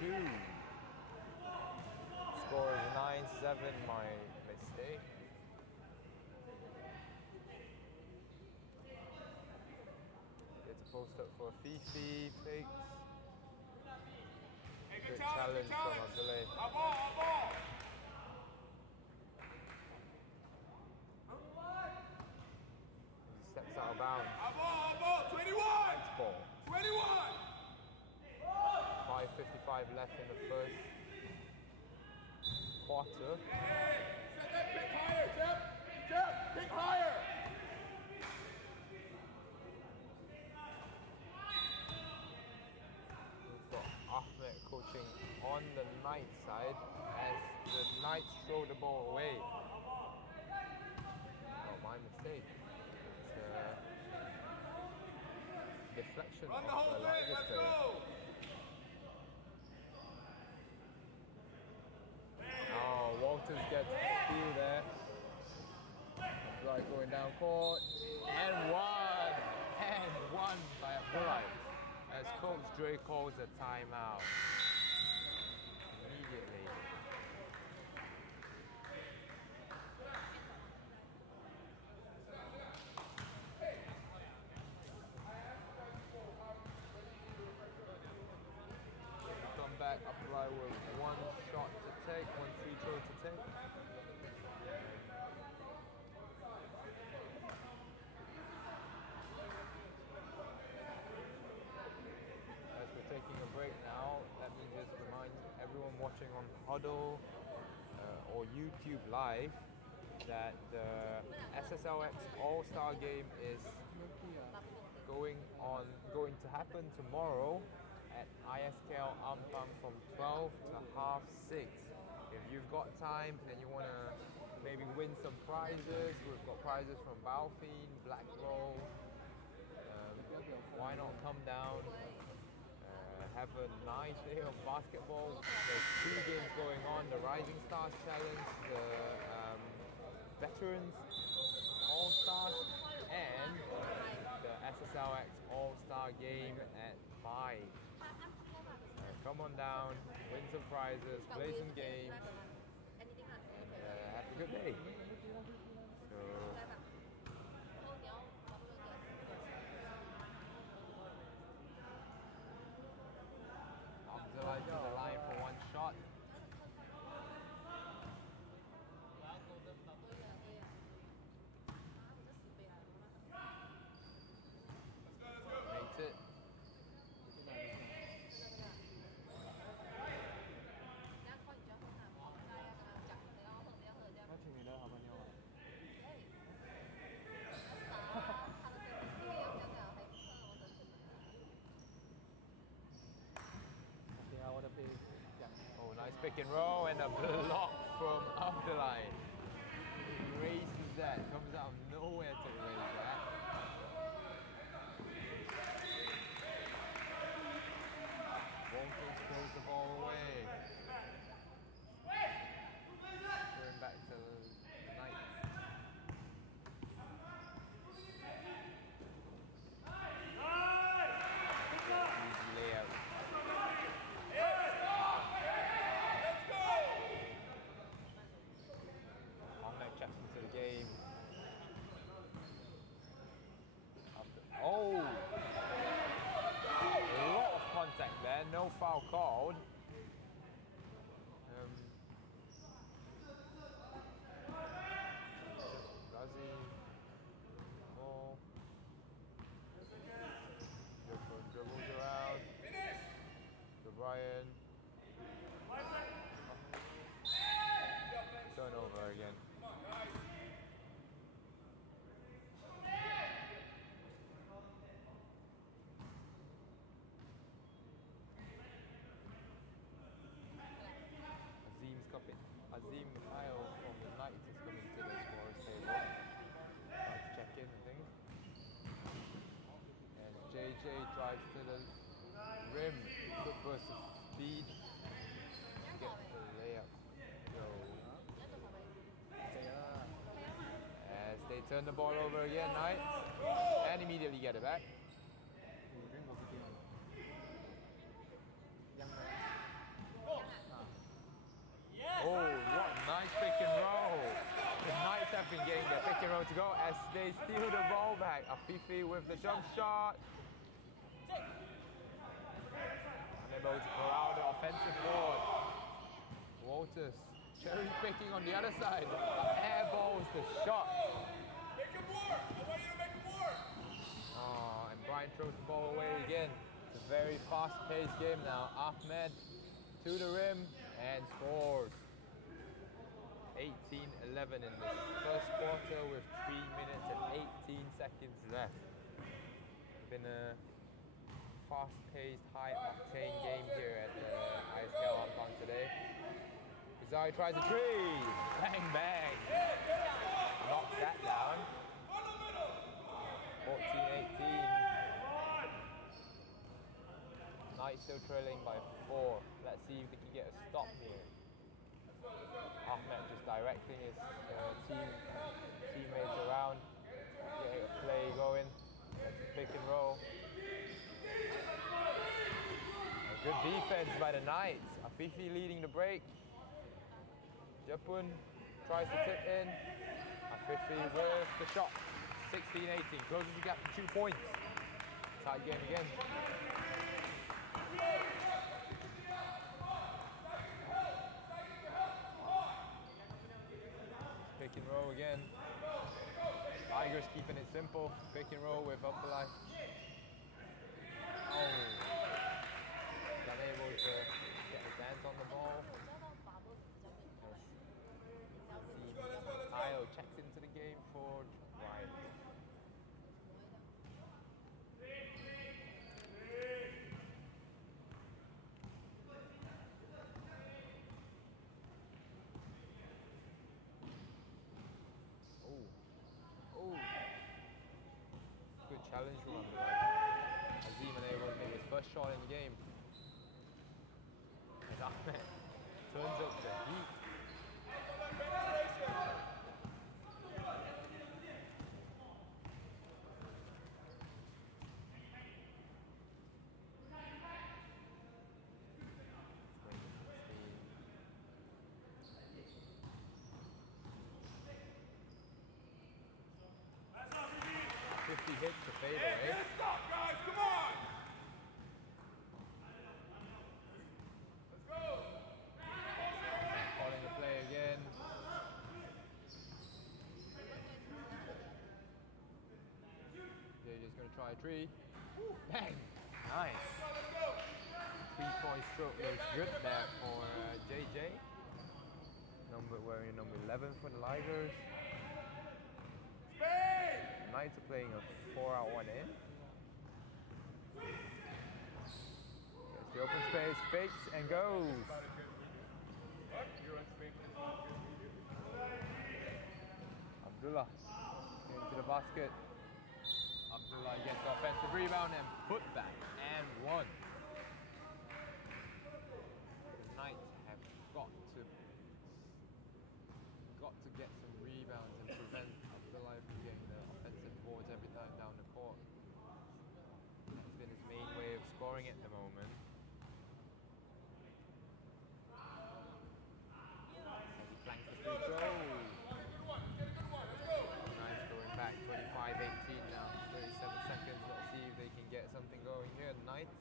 2. Score is 9-7, my mistake. Gets a post up for Fifi, fakes. Good challenge from Abdullah. He steps out of bounds. 21! Nice ball. 21! 5:55 left in the first quarter. Pick higher, Jeff! Pick higher! We've got Ahmed coaching on the Knight side as the Knights throw the ball away. Oh, my mistake. It's a deflection Run the of whole the thing, Ligers let's player. go! Oh, Walters gets the steal there. Right, going down court. And one by Abdullah. As Coach Dre calls a timeout. Immediately. Come back, Abdullah with one shot to take, one free throw to take. As we're taking a break now, let me just remind everyone watching on Huddle or YouTube Live that the SSLX All-Star Game is going to happen tomorrow at ISKL Ampang from 12 to half 6. If you've got time and you want to maybe win some prizes, we've got prizes from Balfine, Black Roll. Why not come down, have a nice day of basketball. There's 2 games going on, the Rising Stars Challenge, the Veterans All-Stars, and the SSLX All-Star Game at 5. Come on down, win some prizes, play some games. Have a good day. So, Abdullah to the line for one shot. Makes it. Oh, nice pick and roll and a block from Abdullah. He raises that, comes out of nowhere to raise that. Walters throws the ball away. Going back to the Knights. Easy layout. Ahmed checks into the game. Oh! A lot of contact there, no foul called. Razi, ball. Dribbles around. To Brian. Turnover again. Azim Mikhail from the Knights is coming to the scorer's table. Trying to check in and things. And JJ drives to the rim. Good burst of speed. Get the layup. Go. As they turn the ball over again, Knights. And immediately get it back. Oh, what a nice pick and roll. The Knights have been getting their pick and roll to go as they steal the ball back. Afifi with the jump shot. Unable to corral the offensive board. Walters cherry picking on the other side. Airballs the shot. Make him work. I want you to make him work. Oh, and Brian throws the ball away again. It's a very fast-paced game now. Ahmed to the rim and scores. 18-11 in the first quarter with 3 minutes and 18 seconds left. It's been a fast-paced, high-octane game here at the ISKL Ampang today. Zai tries a three. Bang, bang. Knocks that down. 14-18. Knights still trailing by 4. Let's see if they can get a stop here. Ahmed just directing his teammates around. Getting a play going. That's a pick and roll. A good defense by the Knights. Afifi leading the break. Japun tries to tip in. Afifi with the shot. 16-18. Closes the gap to 2 points. Tight game again. Pick and roll again. Ligers keeping it simple. Pick and roll with Abdullah. Oh. Unable to get his hands on the ball. Io checks into the game for Ryan. Oh. Good challenge from Abdullah. Azim unable to make his first shot in the game. As Ahmed turns up the heat. Hits the fade away. Stop, guys, come on! Let's go! Calling the play again. They're just going to try a three. Bang! Nice. 3-point stroke looks good there for JJ. Wearing number 11 for the Ligers. Knights are playing a 4-out-1 in. Gets the open space, fakes and goes. Abdullah into the basket. Abdullah gets the offensive rebound and put back and one. The Knights have got to get some rebounds and prevent Abdullah from getting the offensive boards every time down the court. That's been his main way of scoring at the moment. As he flanks the free throw. Nice going back, 25-18 now, 37 seconds. Let's see if they can get something going here. Knights.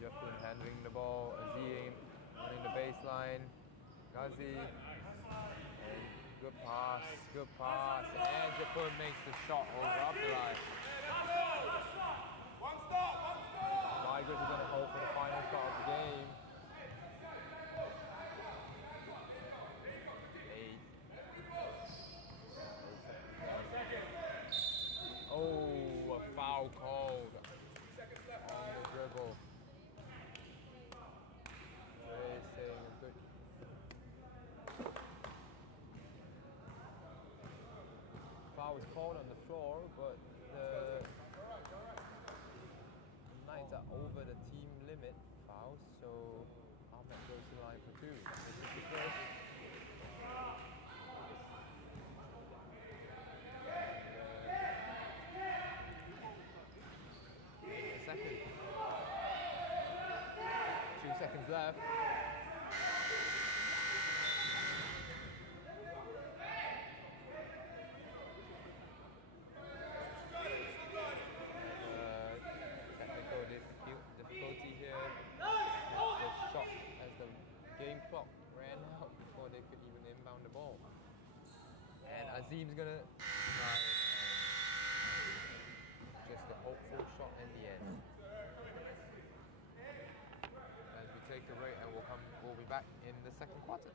Japun handling the ball, Azim running the baseline, Ghazi, and good pass, and Japun makes the shot over Abdullah. Ligers are going to hold for the final shot of the game. 8. Oh, a foul called on the dribble. Saying a good foul was called on the floor, but the Knights are over the team limit foul, so Ahmed goes to the line for 2. This is the first. The second. left. Technical difficulty here. As the shot, as the game clock ran out before they could even inbound the ball. And Azim's gonna try just a hopeful shot in the end. As we take a break, and we'll be back in the second quarter.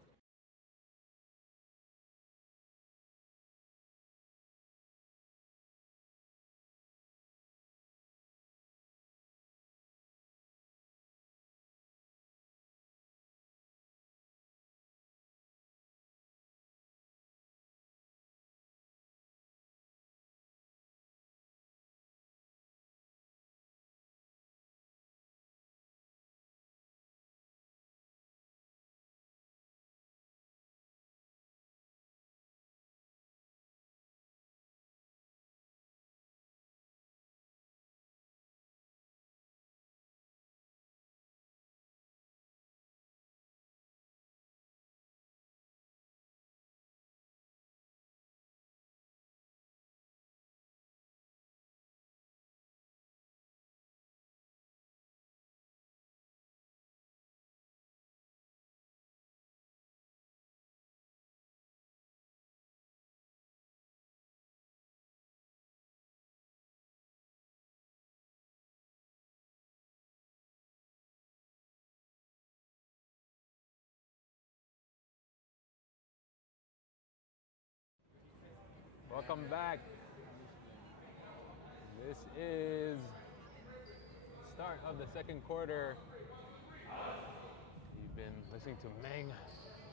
Welcome back. This is start of the second quarter. You've been listening to Meng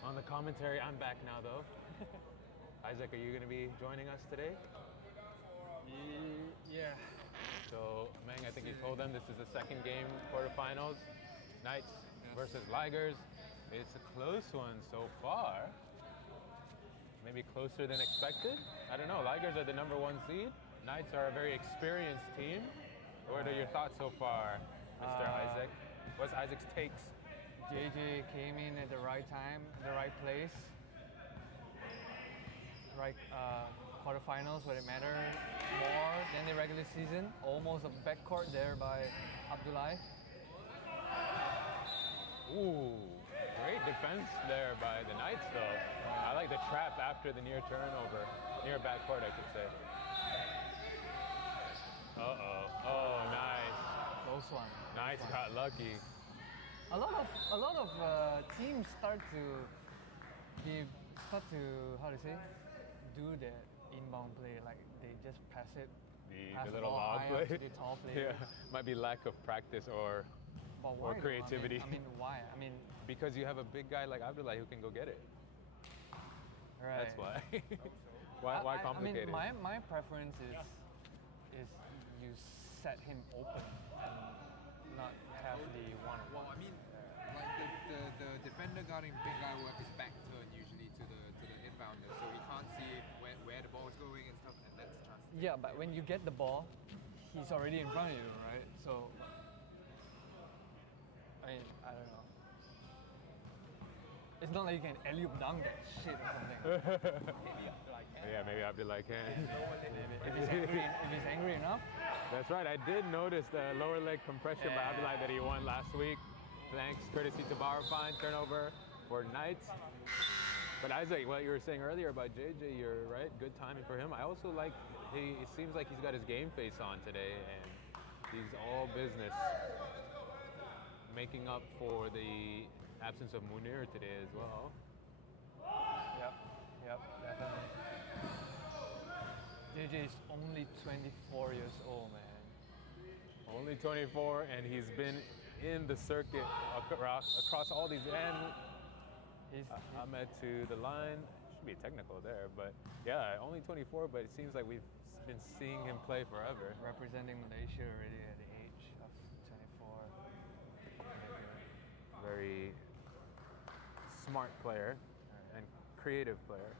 on the commentary. I'm back now though. Isaac, are you going to be joining us today? Yeah. So Meng, I think you told them this is the second game, quarterfinals. Knights versus Ligers. It's a close one so far. Maybe closer than expected. I don't know. Ligers are the number 1 seed. Knights are a very experienced team. What are your thoughts so far, Mr. Isaac? What's Isaac's takes? JJ came in at the right time, the right place. Right quarterfinals where it mattered more than the regular season. Almost a backcourt there by Abdullah. Ooh, great defense there by the Knights though. I like the trap after the near turnover. Near backcourt, I should say. Uh-oh. Oh, nice. Close one. Knights got lucky. A lot of teams start to how to say, do the inbound play, like they just pass it. The little ball lob high play. up to the tall player. Yeah, might be lack of practice or But why though? creativity. I mean, why? I mean, because you have a big guy like Abdullah who can go get it. right. That's why. Why complicate it? I mean, my preference is you set him open and not have the one-on-one. Well, I mean, like the defender guarding big guy will have his back turned usually to the inbounder, so he can't see where the ball is going and stuff, and that's a chance. Yeah, but when you get the ball, he's already in front of you, right? So, I mean, I don't know. It's not like you can alley-oop dunk that shit or something. Yeah, maybe Abdullah can. Maybe. If he's angry enough. That's right. I did notice the lower leg compression by Abdullah that he won last week. Thanks, courtesy to Fine turnover for Knights. But Isaac, what you were saying earlier about JJ, you're right. Good timing for him. I also like it seems like he's got his game face on today, and he's all business, making up for the absence of Munir today as well. Yep, definitely. JJ is only 24 years old, man. Only 24, and he's been in the circuit across all these. And Ahmed to the line. Should be technical there, but yeah, only 24, but it seems like we've been seeing him play forever. Representing Malaysia already at the age of 24. Very smart player and creative player.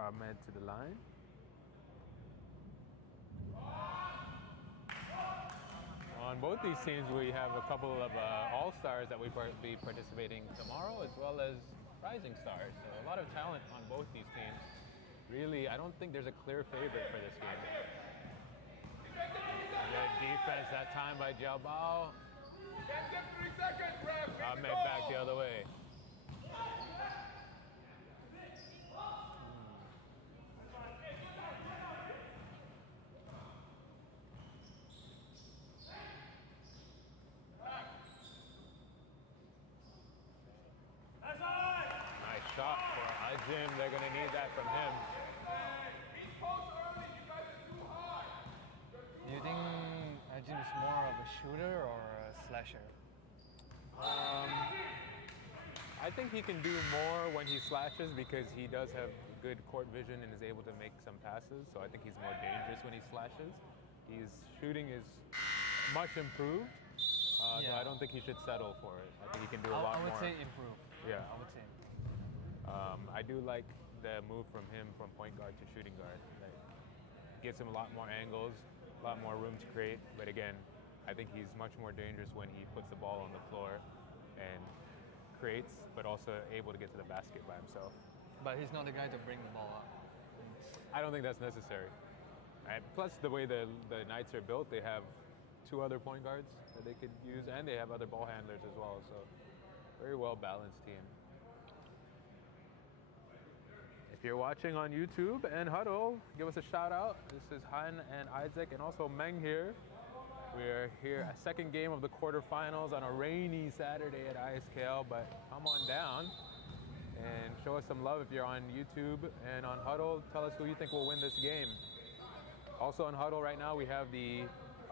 Ahmed to the line. both these teams, we have a couple of all-stars that we be participating tomorrow, as well as rising stars. So a lot of talent on both these teams. Really, I don't think there's a clear favorite for this game. Good defense that time by Jiao Bao. 3 seconds, ref. Ahmed back the other way. Nice shot for Ajim. They're going to need that from him. Do you think Ajim is more of a shooter or a slasher? I think he can do more when he slashes because he does have good court vision and is able to make some passes. So I think he's more dangerous when he slashes. His shooting is much improved. So I don't think he should settle for it. I think he can do a lot more. I would say improve. Yeah. I would say. I do like the move from him from point guard to shooting guard. That gives him a lot more angles, a lot more room to create. But again, I think he's much more dangerous when he puts the ball on the floor and creates, but also able to get to the basket by himself. But he's not the guy to bring the ball up. I don't think that's necessary. And plus, the way the Knights are built, they have 2 other point guards that they could use, and they have other ball handlers as well. So, very well balanced team. If you're watching on YouTube and Huddle, give us a shout out. This is Han and Isaac, and also Meng here. We're here at second game of the quarterfinals on a rainy Saturday at ISKL, but come on down and show us some love if you're on YouTube and on Huddle. Tell us who you think will win this game. Also on Huddle right now, we have the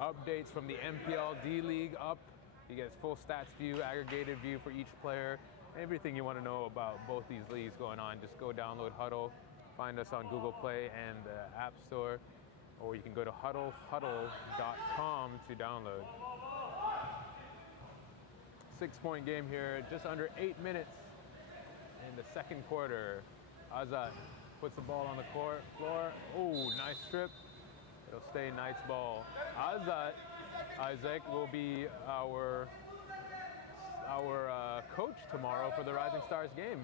updates from the MPL D-League up. You get full stats view, aggregated view for each player, everything you want to know about both these leagues going on. Just go download Huddle, find us on Google Play and the App Store, or you can go to huddle.com to download. 6-point game here, just under 8 minutes in the second quarter. Azad puts the ball on the floor. Oh, nice strip. It'll stay Knights ball. Azad, Isaac, will be our coach tomorrow for the Rising Stars game.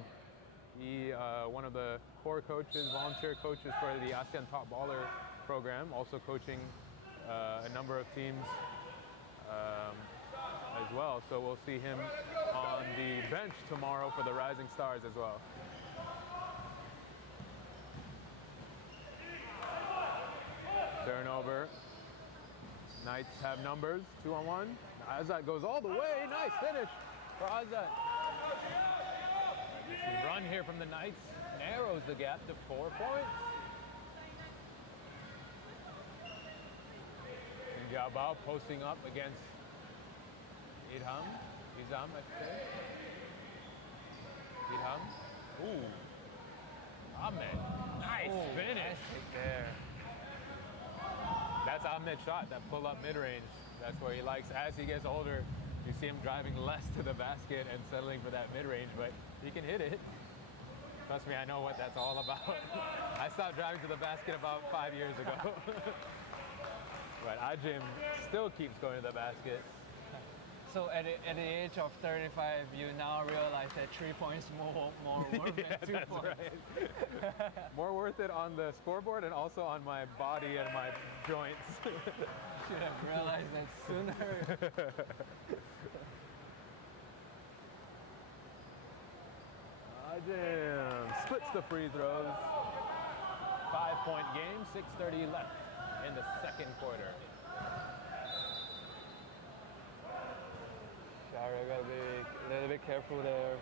He, one of the core coaches, volunteer coaches for the ASEAN Top Baller program, also coaching a number of teams as well. So we'll see him on the bench tomorrow for the Rising Stars as well. Turnover. Knights have numbers, 2-on-1. Azad goes all the way. Nice finish for Azad. The run here from the Knights narrows the gap to 4 points. And Jiao posting up against Idham, I should say. Idham. Ooh. Ahmed. Nice finish. Nice kick there. That's Ahmed's shot, that pull-up mid-range. That's where he likes. As he gets older, you see him driving less to the basket and settling for that mid-range, but he can hit it. Trust me, I know what that's all about. I stopped driving to the basket about 5 years ago. But Ajim still keeps going to the basket. So at the age of 35, you now realize that 3 points more worth Yeah, than 2 that's points. right. More worth it on the scoreboard and also on my body and my joints. Should have realized that sooner. Ajim splits the free throws. 5-point game, 6:30 left in the second quarter. Shara gotta be a little bit careful there.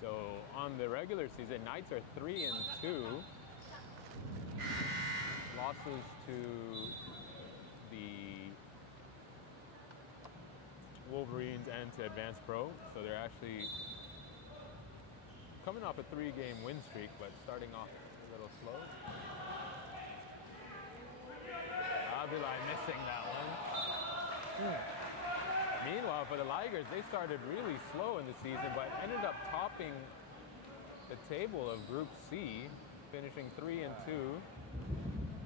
So on the regular season, Knights are 3-2. Losses to the Wolverines and to Advanced Pro. So they're actually coming off a 3-game win streak, but starting off a little slow. Abilai missing that one. Meanwhile, for the Ligers, they started really slow in the season, but ended up topping the table of Group C, finishing 3-2.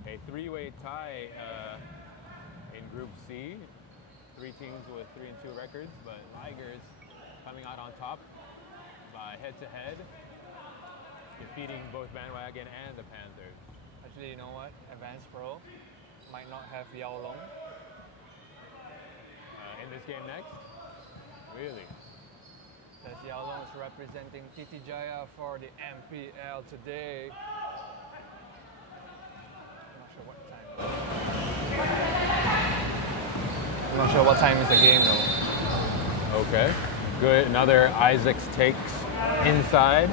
A three-way tie in Group C. 3 teams with 3-2 records, but Ligers coming out on top by head-to-head, defeating both Bandwagon and the Panthers. Actually, you know what? Advanced Pro might not have Yao Long. In this game next? Really? As Yao Long is representing TT Jaya for the MPL today. I'm not sure what time is the game though. Okay, good. Another Isaacs takes inside.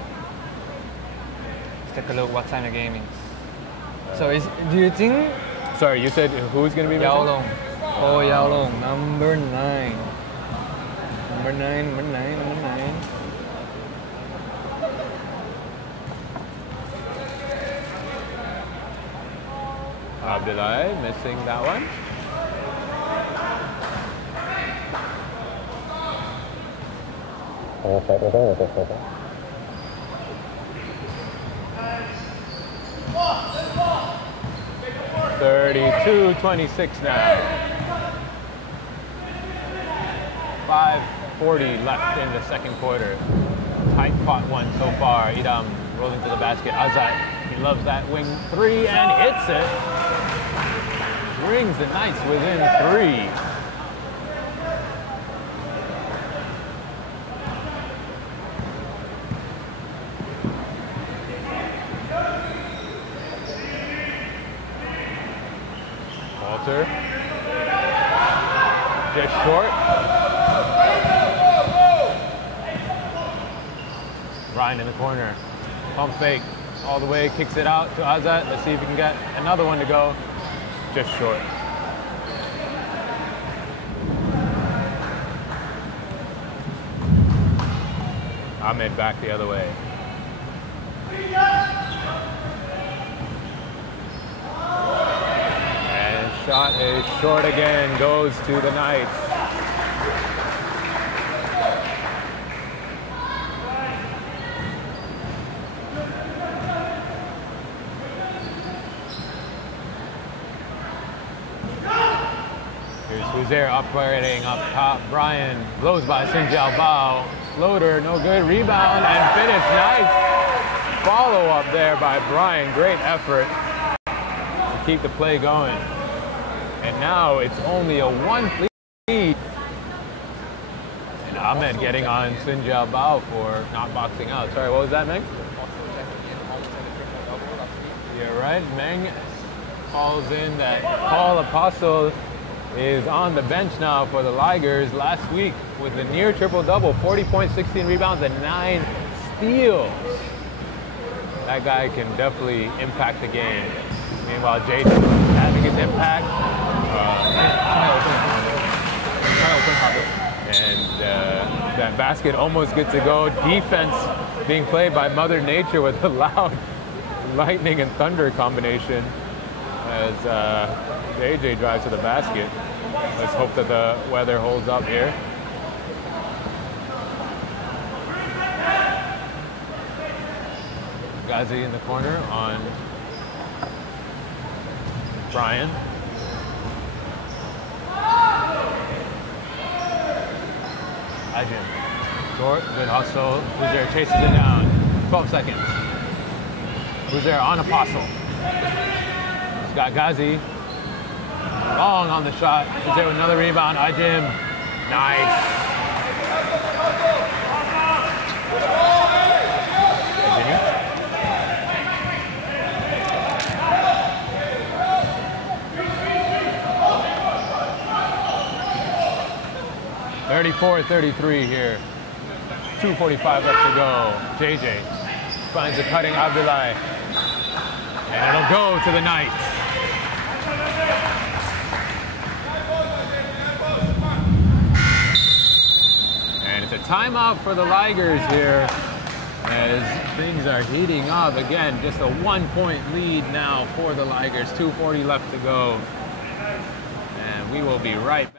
Let's take a look what time the game is. So do you think? Sorry, you said who's going to be Yao missing? Long. Oh, Yao Long, number 9. Number 9. Abdullah missing that one. $32-26 now. 5:40 left in the second quarter. Tight fought one so far. Idam rolling to the basket. Azad, he loves that wing 3 and hits it. Brings the Knights within 3. Walter. Just short. Ryan in the corner. Pump fake. All the way. Kicks it out to Azad. Let's see if we can get another one to go. Just short. Ahmed back the other way. And shot is short again. Goes to the Knights. Who's there operating up top? Brian blows by Sinjal Bao. Floater, no good. Rebound and finish. Nice follow up there by Brian. Great effort to keep the play going. And now it's only a 1 lead. And Ahmed getting on Sinjal Bao for not boxing out. Sorry, what was that, Meng? You're right. Meng calls in that Paul Apostle is on the bench now for the Ligers. Last week with a near triple-double, 40 points, 16 rebounds, and 9 steals. That guy can definitely impact the game. Meanwhile, Jaden having his impact. And that basket almost gets to go. Defense being played by Mother Nature with a loud lightning and thunder combination as AJ drives to the basket. Let's hope that the weather holds up here. Ghazi in the corner on Brian. Ajin. Short, good hustle. Who's there? Chases it down. 12 seconds. Who's there? On Apostle. He's got Ghazi. Long on the shot. Who's there with another rebound? Ajin. Nice. 34-33 here. 2:45 left to go. JJ finds a cutting Abdullah. And it'll go to the Knights. And it's a timeout for the Ligers here as things are heating up. Again, just a 1-point lead now for the Ligers. 2:40 left to go. And we will be right back.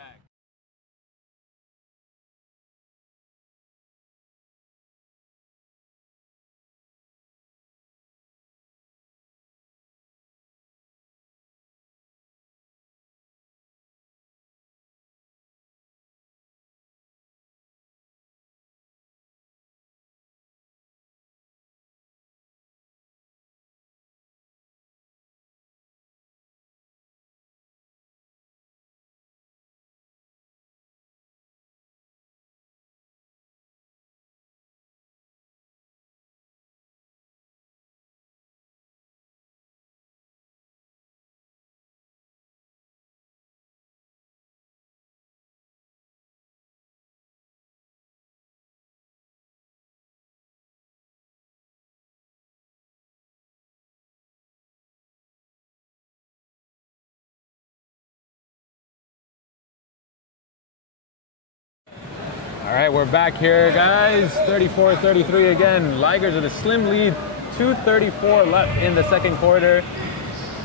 All right, we're back here, guys. 34-33 again. Ligers with a slim lead. 2:34 left in the second quarter.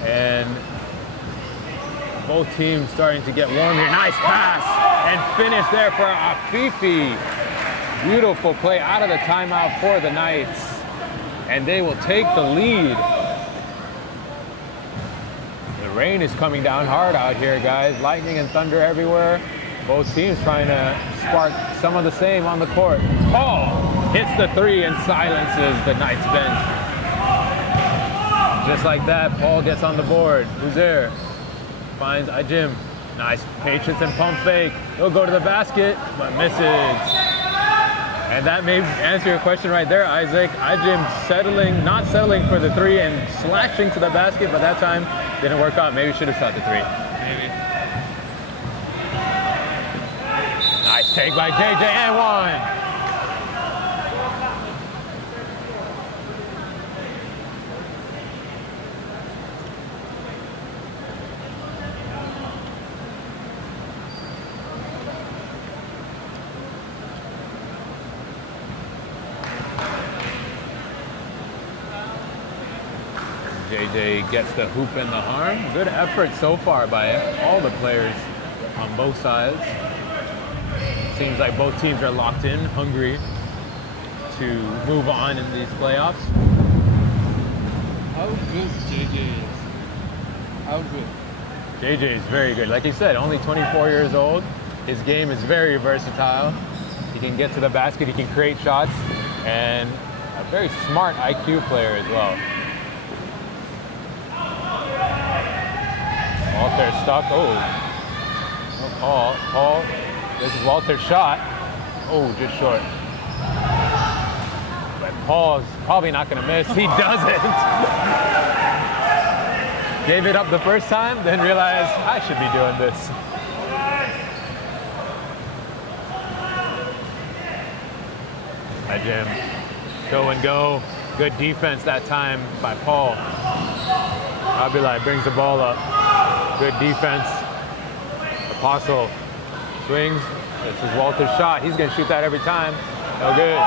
And both teams starting to get warm here. Nice pass and finish there for Afifi. Beautiful play out of the timeout for the Knights. And they will take the lead. The rain is coming down hard out here, guys. Lightning and thunder everywhere. Both teams trying to spark some of the same on the court. Paul hits the three and silences the Knights bench. Just like that, Paul gets on the board. Who's there? Finds Ajim. Nice patience and pump fake. He'll go to the basket, but misses. And that may answer your question right there, Isaac. Ajim not settling for the three and slashing to the basket, but that time didn't work out. Maybe should have shot the three. Maybe. Nice take by JJ and one. JJ gets the hoop and the harm. Good effort so far by all the players on both sides. Seems like both teams are locked in, hungry to move on in these playoffs. How good JJ is. How good. JJ is very good. Like you said, only 24 years old. His game is very versatile. He can get to the basket, he can create shots, and a very smart IQ player as well. Walter stuck. Oh, Paul. This is Walter's shot. Oh, just short. But Paul's probably not going to miss. He doesn't. Gave it up the first time, then realized I should be doing this. Ajim. Go and go. Good defense that time by Paul. Abilai brings the ball up. Good defense. Apostle swings. This is Walter's shot. He's going to shoot that every time. No good.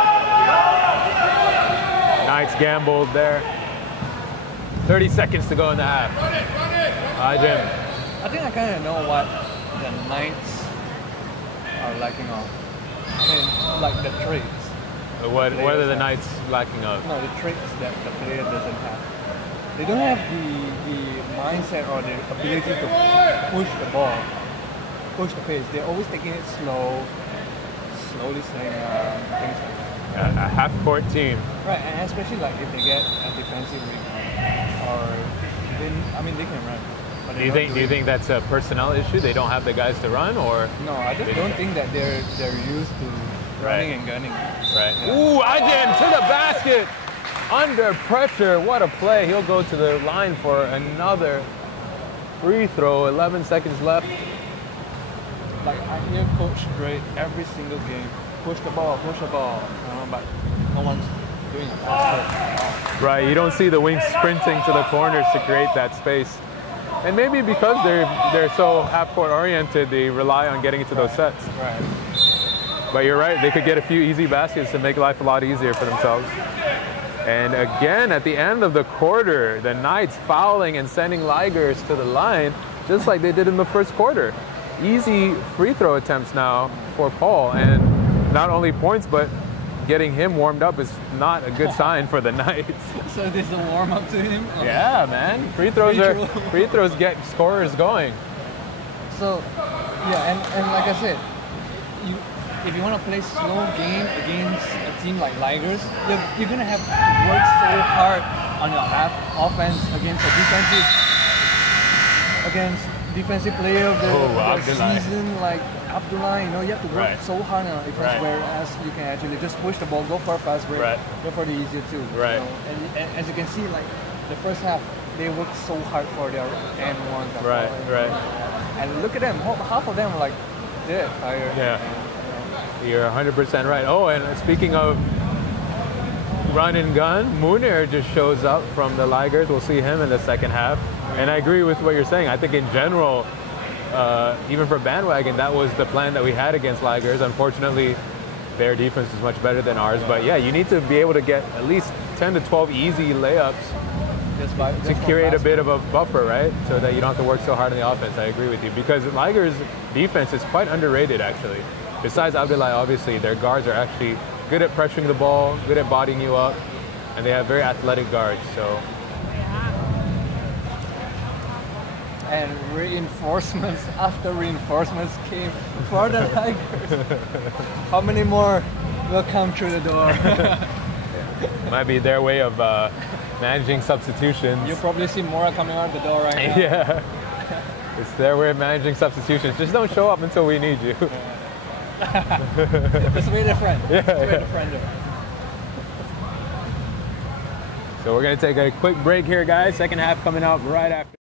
Knights gambled there. 30 seconds to go in the half. Jim. I think I kind of know what the Knights are lacking of. I mean, like the traits. What are the Knights lacking of? No, the traits that the player doesn't have. They don't have the mindset or the ability to push the ball, push the pace. They're always taking it slowly slowing things like that. A half-court team. Right, and especially like if they get a defensive rebound, or they can run. But Do you think that's a personnel issue? They don't have the guys to run, or? No, I just don't think that they're used to running and gunning. Right. Yeah. Ooh, Ajin to the basket. Under pressure, what a play. He'll go to the line for another free throw. 11 seconds left. Like I hear Coach Dre every single game, push the ball, but no one's doing it. Right, you don't see the wings sprinting to the corners to create that space. And maybe because they're so half-court oriented, they rely on getting into those sets. Right. But you're right, they could get a few easy baskets to make life a lot easier for themselves. And again, at the end of the quarter, the Knights fouling and sending Ligers to the line, just like they did in the first quarter. Easy free throw attempts now for Paul, and not only points, but getting him warmed up is not a good sign for the Knights. So this is a warm up to him? Yeah, man. Free throws get scorers going. So, yeah, and like I said, if you want to play slow game against a team like Ligers, you're going to have to work so hard on your offense against defensive player of the season like Abdullah. You have to work so hard on defense, whereas you can actually just push the ball, go for a fast break, go for the easier two. Right. And as you can see, like the first half, they worked so hard for their N1s. Right. And look at them, half of them are like dead, tired. Yeah. You're 100% right. Oh, and speaking of run and gun, Munir just shows up from the Ligers. We'll see him in the second half. And I agree with what you're saying. I think in general, even for Bandwagon, that was the plan that we had against Ligers. Unfortunately, their defense is much better than ours. But yeah, you need to be able to get at least 10 to 12 easy layups to create a bit of a buffer, right? So that you don't have to work so hard on the offense. I agree with you. Because Ligers' defense is quite underrated, actually. Besides Abdullah, obviously, their guards are actually good at pressuring the ball, good at bodying you up, and they have very athletic guards. So. And reinforcements after reinforcements came for the Ligers. How many more will come through the door? Might be their way of managing substitutions. You'll probably see more coming out the door right now. Yeah. It's their way of managing substitutions. Just don't show up until we need you. Just wait a friend. Yeah, Just wait a friend. So we're going to take a quick break here, guys. Second half coming up right after.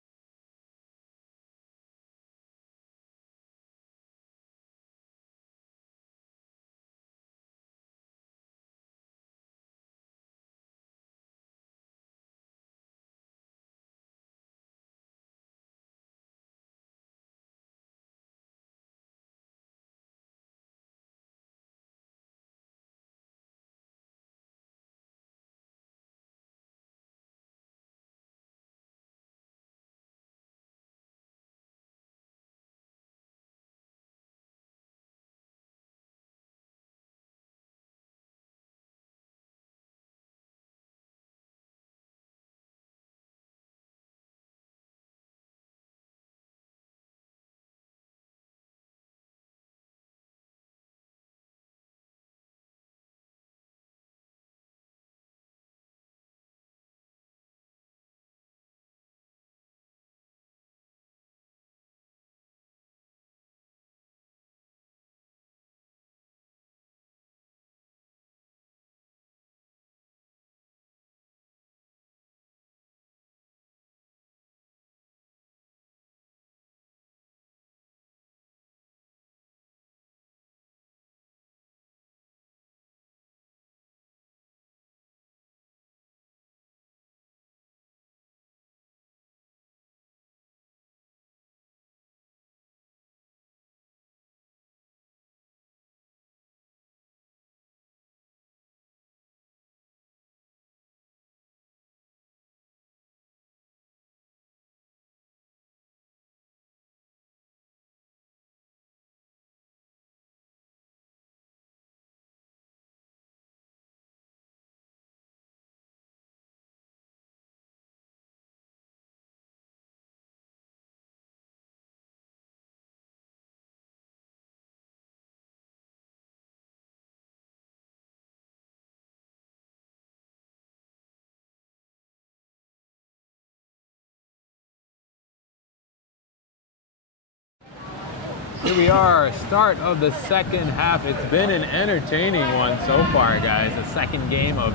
Here we are, start of the second half. It's been an entertaining one so far, guys. The second game of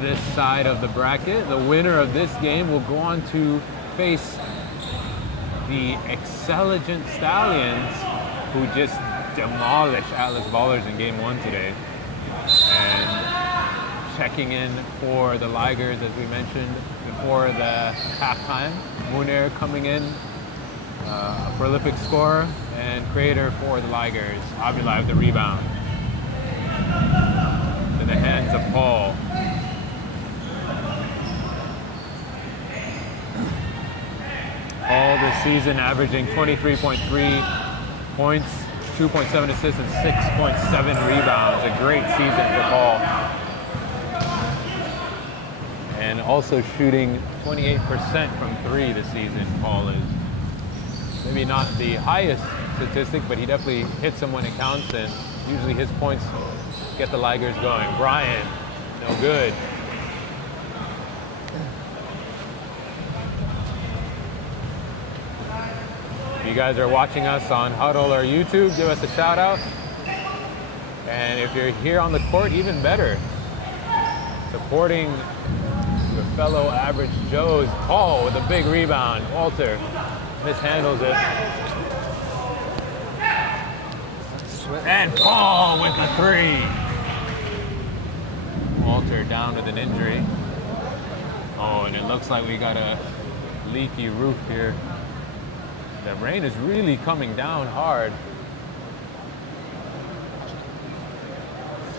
this side of the bracket. The winner of this game will go on to face the Excelligent Stallions, who just demolished Atlas Ballers in game one today. And checking in for the Ligers, as we mentioned before the halftime, Munir coming in. A prolific scorer and creator for the Ligers. Abdullah with the rebound. In the hands of Paul. Paul this season averaging 23.3 points, 2.7 assists, and 6.7 rebounds. A great season for Paul. And also shooting 28% from three this season, Paul is. Maybe not the highest statistic, but he definitely hits them when it counts, and usually his points get the Ligers going. Brian, no good. If you guys are watching us on Huddle or YouTube, give us a shout out. And if you're here on the court, even better. Supporting your fellow average Joes. Paul with a big rebound. Walter mishandles it. And Paul with a three. Walter down with an injury. Oh, and it looks like we got a leaky roof here. The rain is really coming down hard.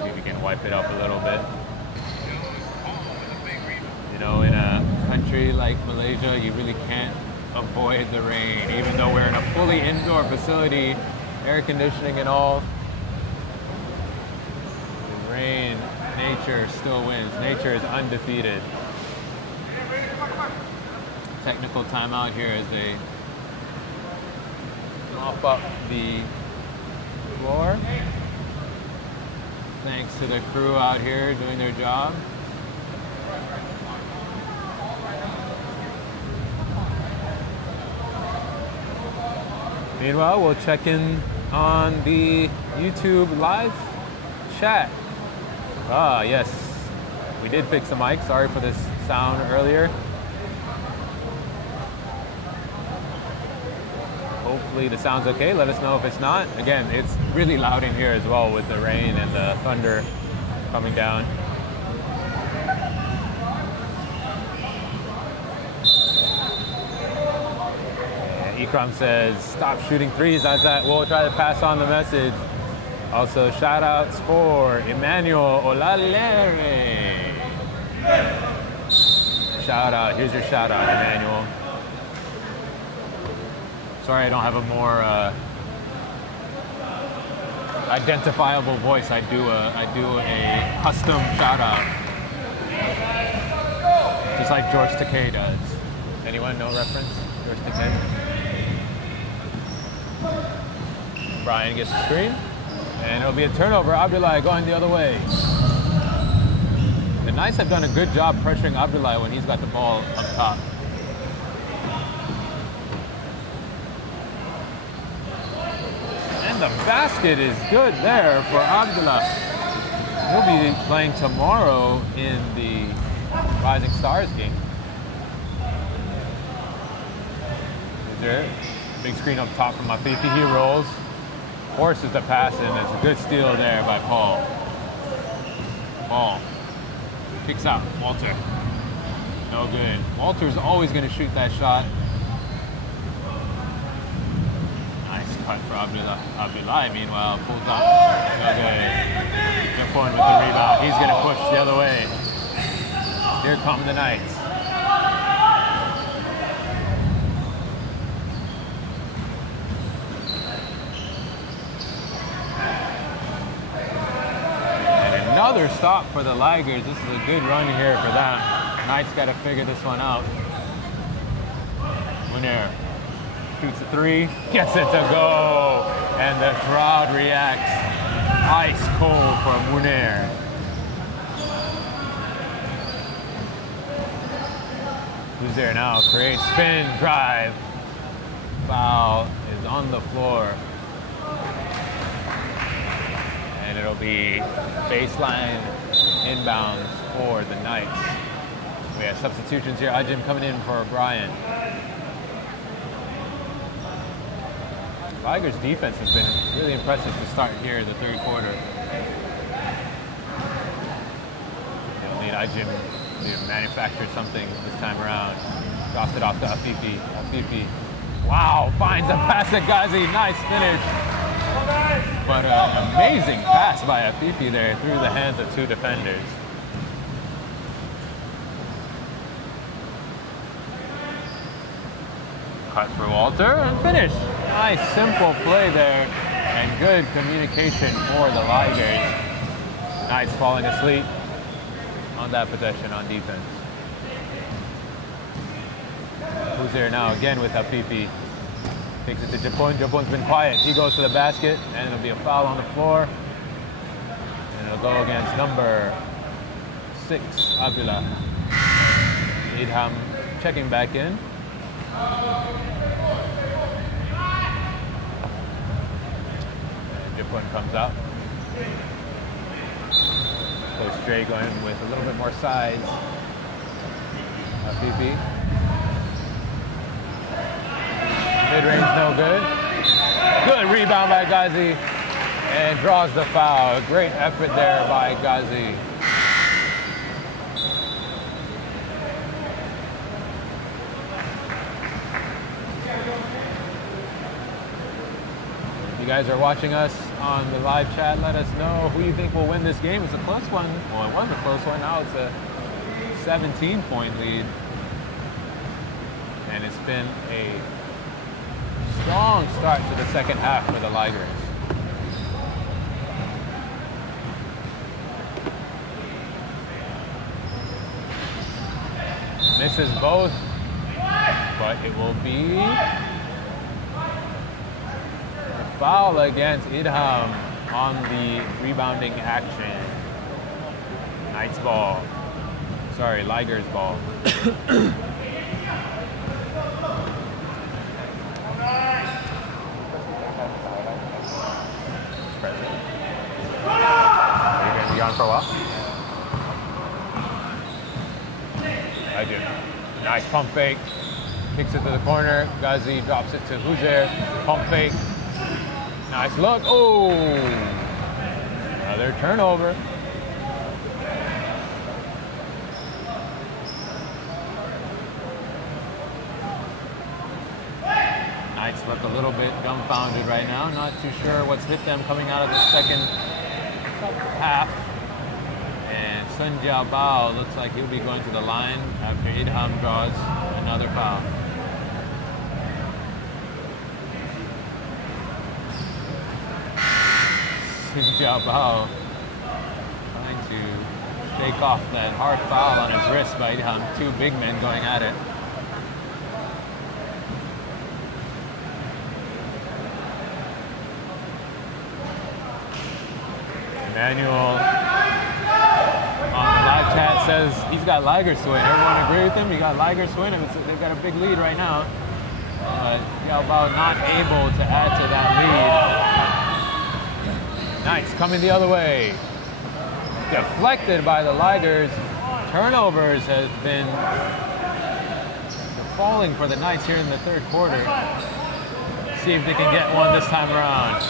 See if we can wipe it up a little bit. You know, in a country like Malaysia, you really can't avoid the rain, even though we're in a fully indoor facility, air conditioning and all. The rain, nature still wins. Nature is undefeated. Technical timeout here as they mop up the floor. Thanks to the crew out here doing their job. Meanwhile, we'll check in on the YouTube live chat. Ah, yes. We did fix the mic. Sorry for this sound earlier. Hopefully the sound's okay. Let us know if it's not. Again, it's really loud in here as well with the rain and the thunder coming down. Ikram says, stop shooting threes. We'll try to pass on the message. Also, shout outs for Emmanuel Olalere. Shout out. Here's your shout out, Emmanuel. Sorry I don't have a more identifiable voice. I do a custom shout out. Just like George Takei does. Anyone know reference? George Takei? Brian gets the screen, and it'll be a turnover. Abdullah going the other way. The Knights have done a good job pressuring Abdullah when he's got the ball up top. And the basket is good there for Abdullah. He'll be playing tomorrow in the Rising Stars game. There, big screen up top from Afifi. He rolls. Forces the pass in. It's a good steal there by Paul. Paul kicks out. Walter. No good. Walter's always going to shoot that shot. Nice cut for Abdullah. Abdullah, meanwhile, pulls up. No good. Japon with the rebound. He's going to push the other way. Here come the Knights. Another stop for the Ligers. This is a good run here for them. Knights got to figure this one out. Munir shoots a three, gets it to go, and the crowd reacts ice cold for Munir. Who's there now? Creates spin, drive. Foul is on the floor. And it'll be baseline inbounds for the Knights. We have substitutions here. Ajim coming in for Brian. Ligers' defense has been really impressive to start here in the third quarter. They'll need Ajim to manufacture something this time around. Drops it off to Afifi. Afifi. Wow, finds a pass to Ghazi. Nice finish. But an amazing pass by Afifi there through the hands of two defenders. Cut for Walter and finish. Nice simple play there and good communication for the Ligers. Knights falling asleep on that possession on defense. Who's there now again with Afifi? Takes it to Japon. Japon's been quiet. He goes to the basket, and it'll be a foul on the floor. And it'll go against number 6, Abdullah. Idham checking back in. And Japon comes out. Coach Dre going with a little bit more size. Afifi. Mid-range, no good. Good rebound by Ghazi. And draws the foul. Great effort there by Ghazi. If you guys are watching us on the live chat. Let us know who you think will win this game. It's a close one. Well, it was a close one. Now it's a 17-point lead. And it's been a strong start to the second half for the Ligers. Misses both, but it will be a foul against Idham on the rebounding action. Knights ball. Sorry, Ligers ball. Are you going to be on for a while? I do. Nice pump fake. Kicks it to the corner. Ghazi drops it to Huzair. Pump fake. Nice look. Oh! Another turnover. Knights look a little bit dumbfounded right now. Not too sure what's hit them coming out of the second half. And Sun Jiao Bao looks like he'll be going to the line after Idham draws another foul. Sun Jiao Bao trying to shake off that hard foul on his wrist by Idham. Two big men going at it. Emmanuel on the live chat says he's got Ligers to win. Everyone agree with him? He got Ligers to win. They've got a big lead right now. Jiao Bao not able to add to that lead. Knights coming the other way. Deflected by the Ligers. Turnovers has been falling for the Knights here in the third quarter. See if they can get one this time around.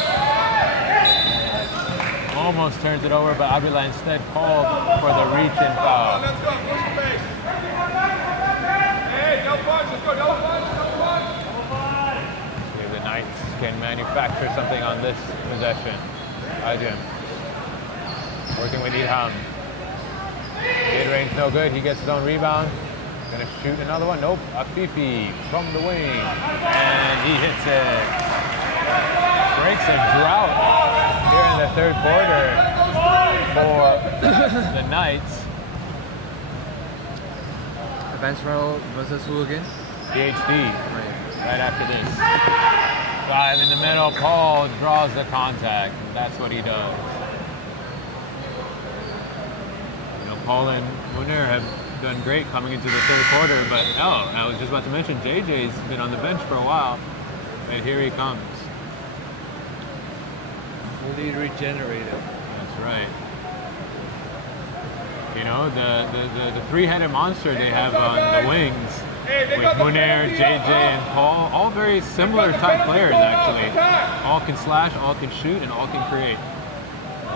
Almost turns it over, but Abila instead called for the reach-in foul. Let's go, push the pace. Hey, double punch, let's go, double punch, double punch. See if the Knights can manufacture something on this possession. Ajim working with Idham. Mid-range no good, he gets his own rebound. Gonna shoot another one, nope. Afifi from the wing, and he hits it. Breaks a drought here in the third quarter for the Knights. Advance round versus who again? PhD right after this. Drive in the middle, Paul draws the contact, and that's what he does. You know, Paul and Munir have done great coming into the third quarter, but I was just about to mention JJ's been on the bench for a while, and here he comes. Fully regenerated. That's right. You know, the three-headed monster they have on the wings with Munir, JJ, and Paul, all very similar type players actually. All can slash, all can shoot, and all can create.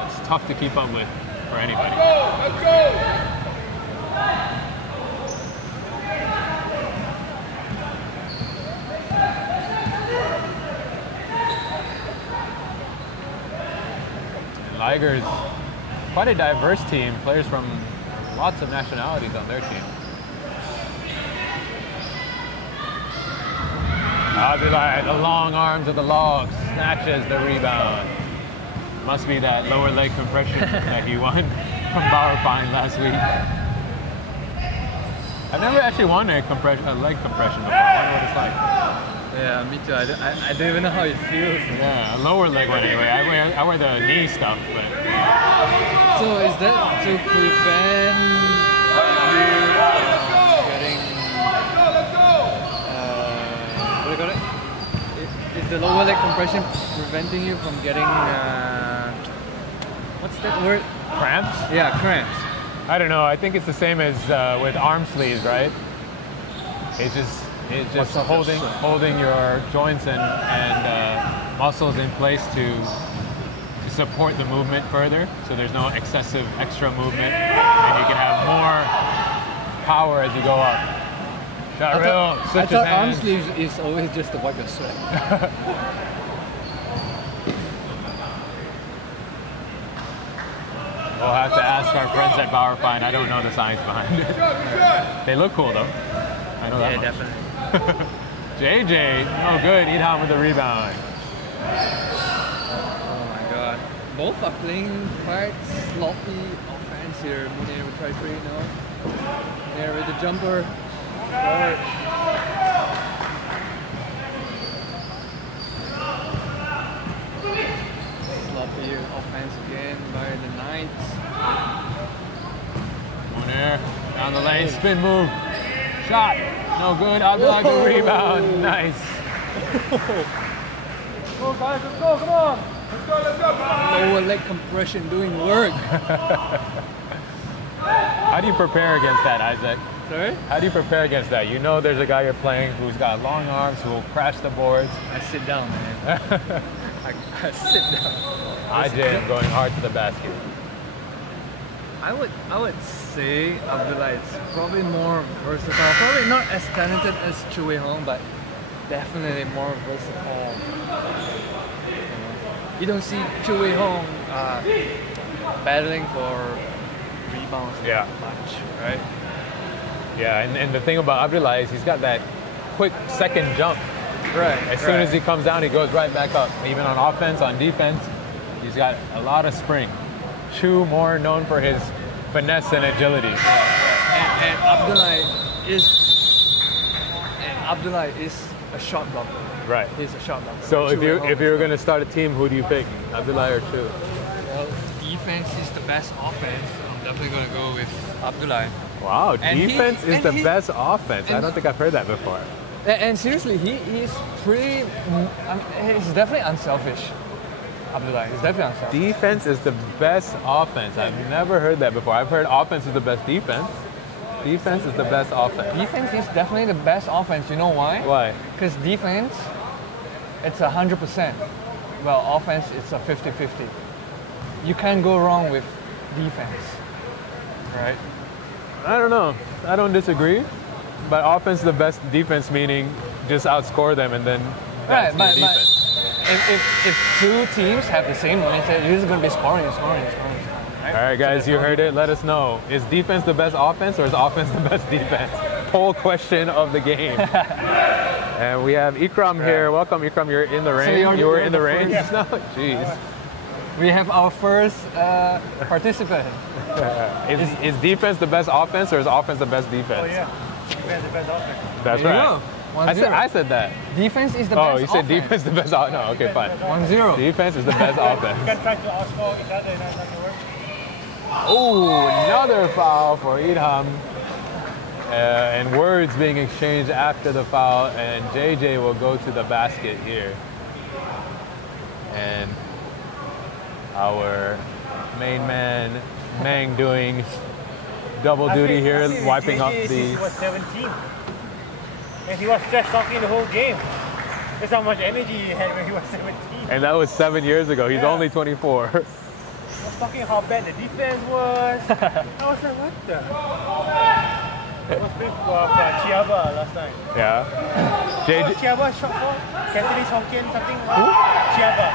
It's tough to keep up with for anybody. Let's go! Ligers, quite a diverse team, players from lots of nationalities on their team. Abdullah, the long arms of the logs, snatches the rebound. Must be that lower leg compression that he won from Bauer Fine last week. I've never actually won a leg compression before. I wonder what it's like. Yeah, me too. I don't even know how it feels. Yeah, a lower leg one anyway. I wear the knee stuff, but. So is that to prevent you getting? What do you call it? Is the lower leg compression preventing you from getting what's that word? Cramps? Yeah, cramps. I don't know. I think it's the same as with arm sleeves, right? It's just holding your joints and muscles in place to support the movement further, so there's no excessive extra movement, and you can have more power as you go up. Sharil, I thought arm sleeves is always just to wipe your sweat. We'll have to ask our friends at Bauer Fine. I don't know the science behind it. They look cool though. I know that much. definitely. JJ, oh good, Idham with the rebound. Oh my god. Both are playing quite sloppy offense here. Munir will try three now. There with the jumper. Right. Sloppy offense again by the Knights. Munir, down the lane, spin move. Shot, no good, Abdullah with the rebound, nice. Go guys, let's go, come on. Let's go, let's go. Lower leg compression doing work. How do you prepare against that, Isaac? Sorry? How do you prepare against that? You know there's a guy you're playing who's got long arms, who will crash the boards. I sit down, man. I sit down. IJ am going hard to the basket. I would say Abdullah is probably more versatile. Probably not as talented as Chu Wei Hong, but definitely more versatile. You don't see Chu Wei Hong battling for rebounds much, right? Yeah, and the thing about Abdullah is he's got that quick second jump. Right. As soon as he comes down, he goes right back up. Even on offense, on defense, he's got a lot of spring. Chu more known for his finesse and agility. And Abdullah is a shot blocker. Right. He's a shot blocker. So if Chu Wei you were going to start a team, who do you pick? Abdullah or Chu? Well, defense is the best offense. I'm definitely going to go with Abdullah. Wow, defense is the best offense. I don't think I've heard that before. And seriously, he's pretty. He's definitely unselfish. Abdullah, he's definitely unselfish. Defense is the best offense. I've never heard that before. I've heard offense is the best defense. Defense is the best offense. Defense is definitely the best offense. You know why? Why? Because defense, it's 100%. Well, offense, it's a 50-50. You can't go wrong with defense, right? I don't know. I don't disagree. But offense is the best defense, meaning just outscore them and then that's but defense. if two teams have the same mindset, you're just going to be scoring. Right? All right, guys, you heard it. Let us know. Is defense the best offense or is offense the best defense? Poll question of the game. And we have Ikram here. Welcome, Ikram. You're in the rain. So you were in the rain just now? Jeez. We have our first participant. Is defense the best offense or is offense the best defense? Oh yeah, defense the best offense. That's There you right. go. I said that. Defense is the best Oh, you said offense. defense is the best offense. No, okay, fine. 1-0. Defense is the best You offense. can try to outscore each other and that's not going to work. Oh, another foul for Idham. And words being exchanged after the foul, and JJ will go to the basket here. And our main man, Mang, doing double duty here, wiping up He the... was 17. And he was trash talking the whole game. That's how much energy he had when he was 17. And that was 7 years ago. He's Yeah. only 24. He was talking how bad the defense was. I was like, what the? I was playing for Chiaba last time. Yeah. What's JJ, Chiaba short for? Cantonese Hokkien something? Chiaba.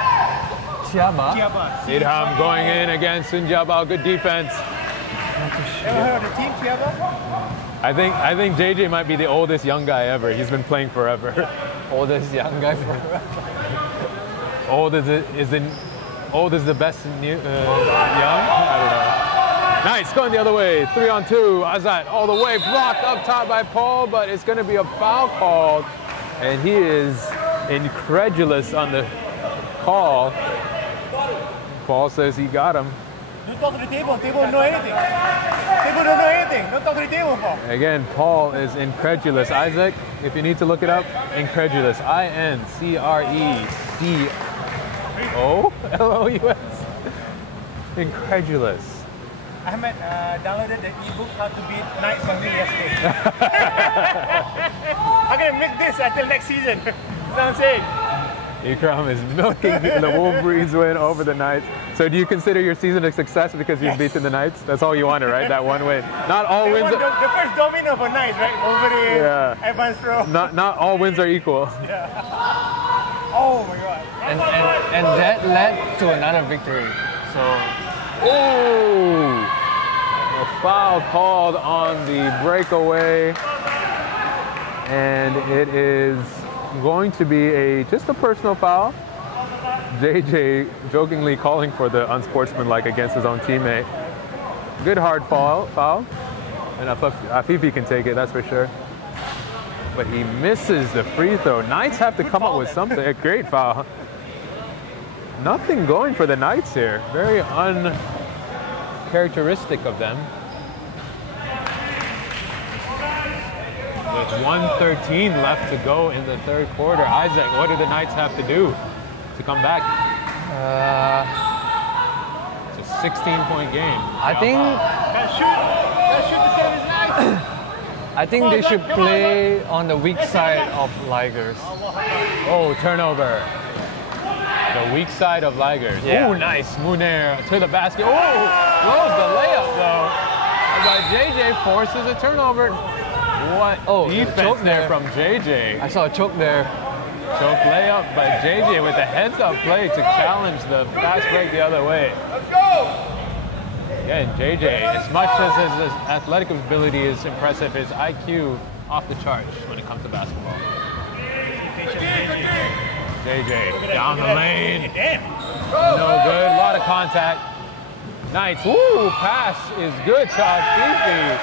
Chiaba. Chiaba. Idham going in against Sunjabal. Good defense. Ever heard of the team, Chiaba? I think JJ might be the oldest young guy ever. He's been playing forever. Oldest young guy forever. Old is the best young? I don't know. Nice, going the other way. 3-on-2. Azad all the way, blocked up top by Paul, but it's going to be a foul called. And he is incredulous on the call. Paul says he got him. Don't talk to the table. Table don't know anything. Table don't know anything. Don't talk to the table for. Again, Paul is incredulous. Isaac, if you need to look it up, incredulous. INCREDOLOUS. Incredulous. Ahmed downloaded the ebook How to Beat Knights from me yesterday. I'm going to make this until next season. You know what I'm saying? Ikram is milking the Wolverines win over the Knights. So do you consider your season a success because you've beaten the Knights? That's all you wanted, right? That one win. Not all They wins. won the first domino for Knights, right? Wolverine, Yeah. advanced throw. Not all wins are equal. Oh my god. And that led to another victory. So Oh! A foul called on the breakaway. And it is going to be just a personal foul. JJ jokingly calling for the unsportsmanlike against his own teammate. Good hard foul. And Afifi can take it, that's for sure. But he misses the free throw. Knights have to come up with something. A great foul. Nothing going for the Knights here. Very uncharacteristic of them. With 1:13 left to go in the third quarter. Isaac, what do the Knights have to do to come back? It's a 16-point game. I think I think they should play on the weak side of Ligers. Oh, turnover. The weak side of Ligers. Yeah. Oh, nice. Munir to the basket. Oh, blows the layup though. But JJ forces a turnover. What defense there from JJ. I saw a choke there. Choke layup, but JJ with a heads-up play to challenge the fast break the other way. Let's go! Again, JJ, as much as his athletic ability is impressive, his IQ off the charts when it comes to basketball. JJ down the lane. No good. A lot of contact. Knights. Ooh, pass is good to Afifi.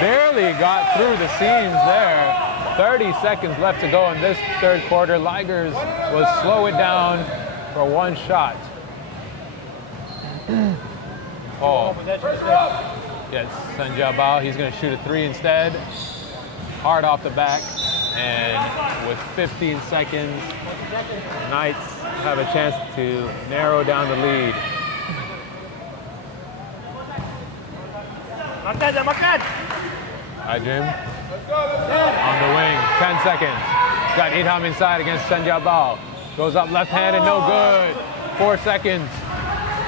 Barely got through the seams there. 30 seconds left to go in this third quarter. Ligers will slow it down for one shot. Paul. Yes, Sanjabal. He's going to shoot a three instead. Hard off the back. And with 15 seconds, Knights have a chance to narrow down the lead. Makan! Hi, Jim. On the wing, 10 seconds. He's got Idham inside against Sanjabal. Goes up left-handed, no good. 4 seconds.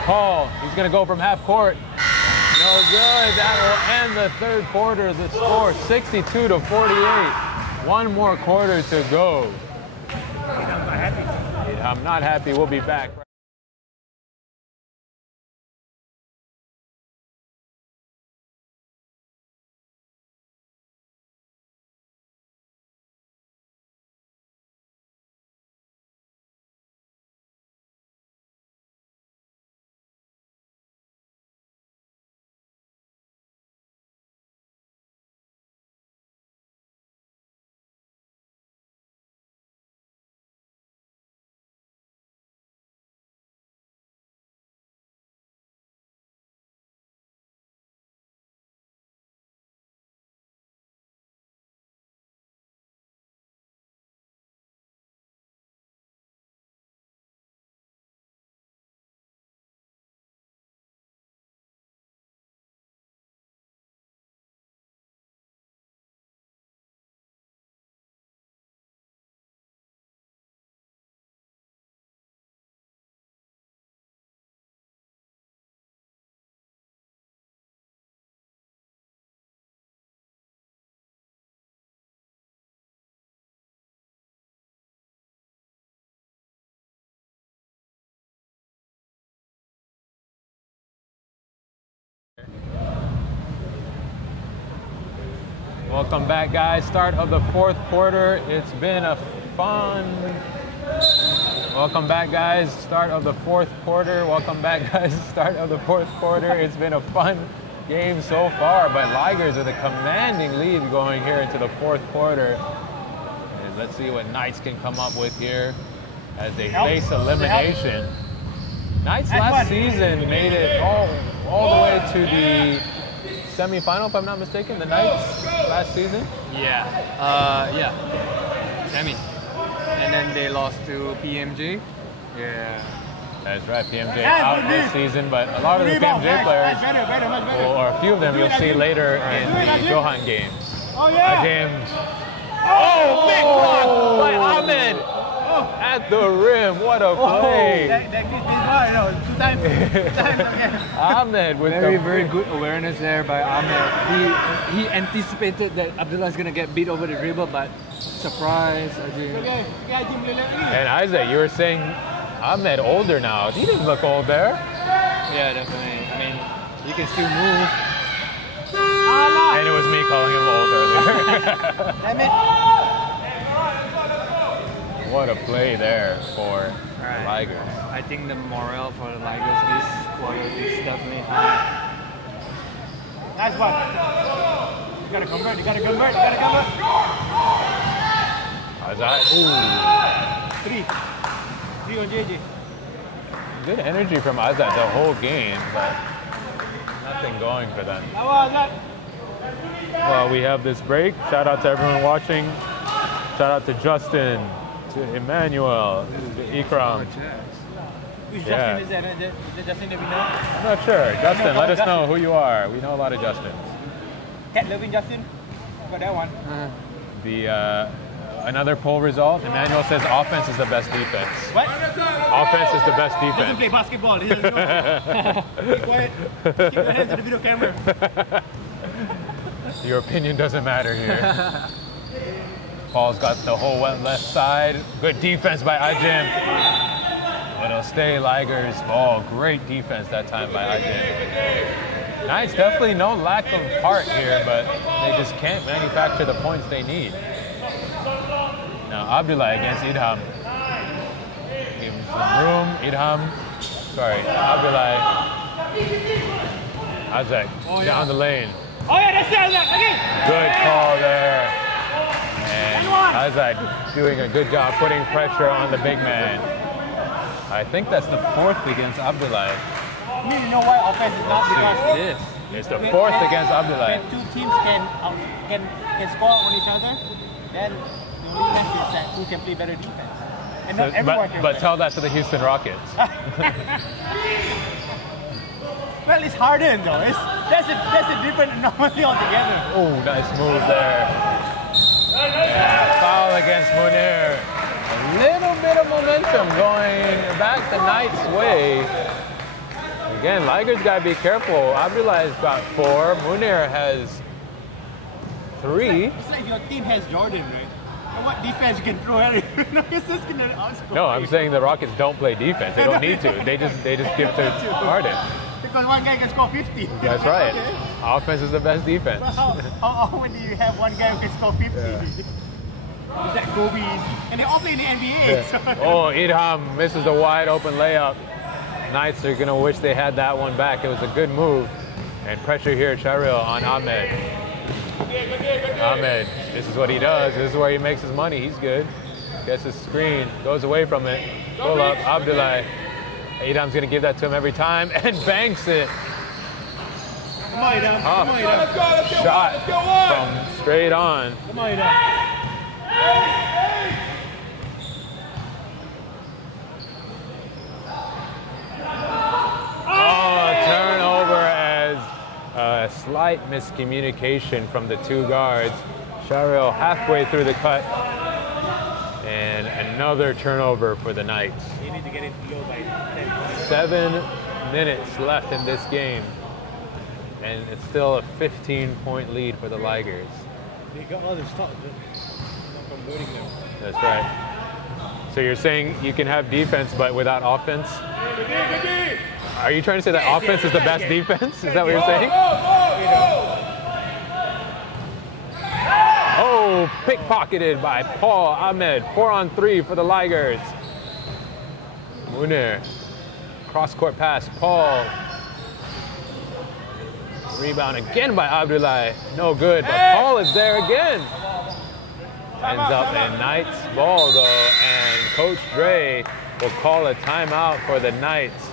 Paul, he's going to go from half court. No good. That will end the third quarter. The score 62-48. One more quarter to go. I'm not happy. We'll be back. Welcome back, guys. Start of the fourth quarter. It's been a fun... Welcome back, guys. Start of the fourth quarter. Welcome back, guys. Start of the fourth quarter. It's been a fun game so far, but Ligers with a commanding lead going here into the fourth quarter. And let's see what Knights can come up with here as they face elimination. Knights last season made it all the way to the semi-final, if I'm not mistaken, the Knights last season? Yeah. Semi. And then they lost to PMG. Yeah. That's right, PMJ out this season, but a lot of the PMJ players, or a few of them, you'll see later in the Johan game. Oh, yeah! James. Oh, big block by Ahmed at the rim. What a play! Ahmed with very good awareness there by Ahmed. He anticipated that Abdullah is gonna get beat over the dribble, but surprise, Ajim. And Isaac, you were saying Ahmed older now. He didn't look old there. Yeah, definitely. You can still move. And it was me calling him old earlier. Damn it. What a play there for the Alright. Ligers. I think the morale for the Ligers this quarter is definitely high. Nice one. You gotta convert, you gotta convert, you gotta convert. How's that? Ooh. 3 on JJ. Good energy from Azad the whole game, but nothing going for them. How was that? Well, we have this break. Shout out to everyone watching. Shout out to Justin, to Emmanuel, to Ikram. Which Yeah. Justin is that? Is that Justin that we know? I'm not sure. Justin, let us know who you are. We know a lot of Justins. Cat loving Justin? Got that one. The another poll result. Emmanuel says offense is the best defense. What? Offense is the best He doesn't defense. play basketball. He doesn't know. Keep quiet. Keep your hands to the video camera. Your opinion doesn't matter here. Paul's got the whole left side. Good defense by Ajim. But it'll stay Ligers. Oh, great defense that time by Ajim. Nice, definitely no lack of heart here, but they just can't manufacture the points they need. Now Abdullah against Idham. Give him some room. Idham. Sorry, Abdullah. Azak down the lane. Oh yeah, that's it. Again. Good call there. And Azad doing a good job putting pressure on the big man. I think that's the fourth against Abdullah. You need to know why offense is not because This. It's the fourth against Abdullah. when two teams can score on each other, then the only difference is that who can play better defense. And not everyone can But play. tell that to the Houston Rockets. Well, it's Harden though. That's a different anomaly altogether. Oh, nice move there. Yeah, foul against Munir. A little bit of momentum going back the Knights' way. Again, Ligers got to be careful. Abdullah's got 4. Munir has 3. It's like your team has Jordan, right? And what defense you can throw at it? No, it's just gonna outscore. No, I'm saying the Rockets don't play defense. They don't need to. They just give it to Harden. Because one guy can score 50. That's right. Okay. Offense is the best defense. But how often do you have one guy who can score 50? Is that Kobe? And they all play in the NBA. So. Oh, Idham misses a wide open layup. Knights are going to wish they had that one back. It was a good move. And pressure here, Charil on Ahmed. Ahmed, this is what he does. This is where he makes his money. He's good. Gets his screen, goes away from it. Pull up, Abdullah. Idham's going to give that to him every time and banks it. Come on, Idam. Come on, Idam. Shot from straight on. Come on, Idam. Oh, turnover as a slight miscommunication from the two guards. Charil halfway through the cut. And another turnover for the Knights. You need to get it low by 10. 7 minutes left in this game. And it's still a 15-point lead for the Ligers. They got all the stops, but not converting them. That's right. So you're saying you can have defense but without offense? Are you trying to say that offense is the best defense? Is that what you're saying? Oh, pickpocketed by Paul Ahmed. 4-on-3 for the Ligers. Munir. Cross-court pass. Paul. Rebound again by Abdullah. No good, but Paul is there again. Ends up in Knights ball though, and Coach Dre will call a timeout for the Knights.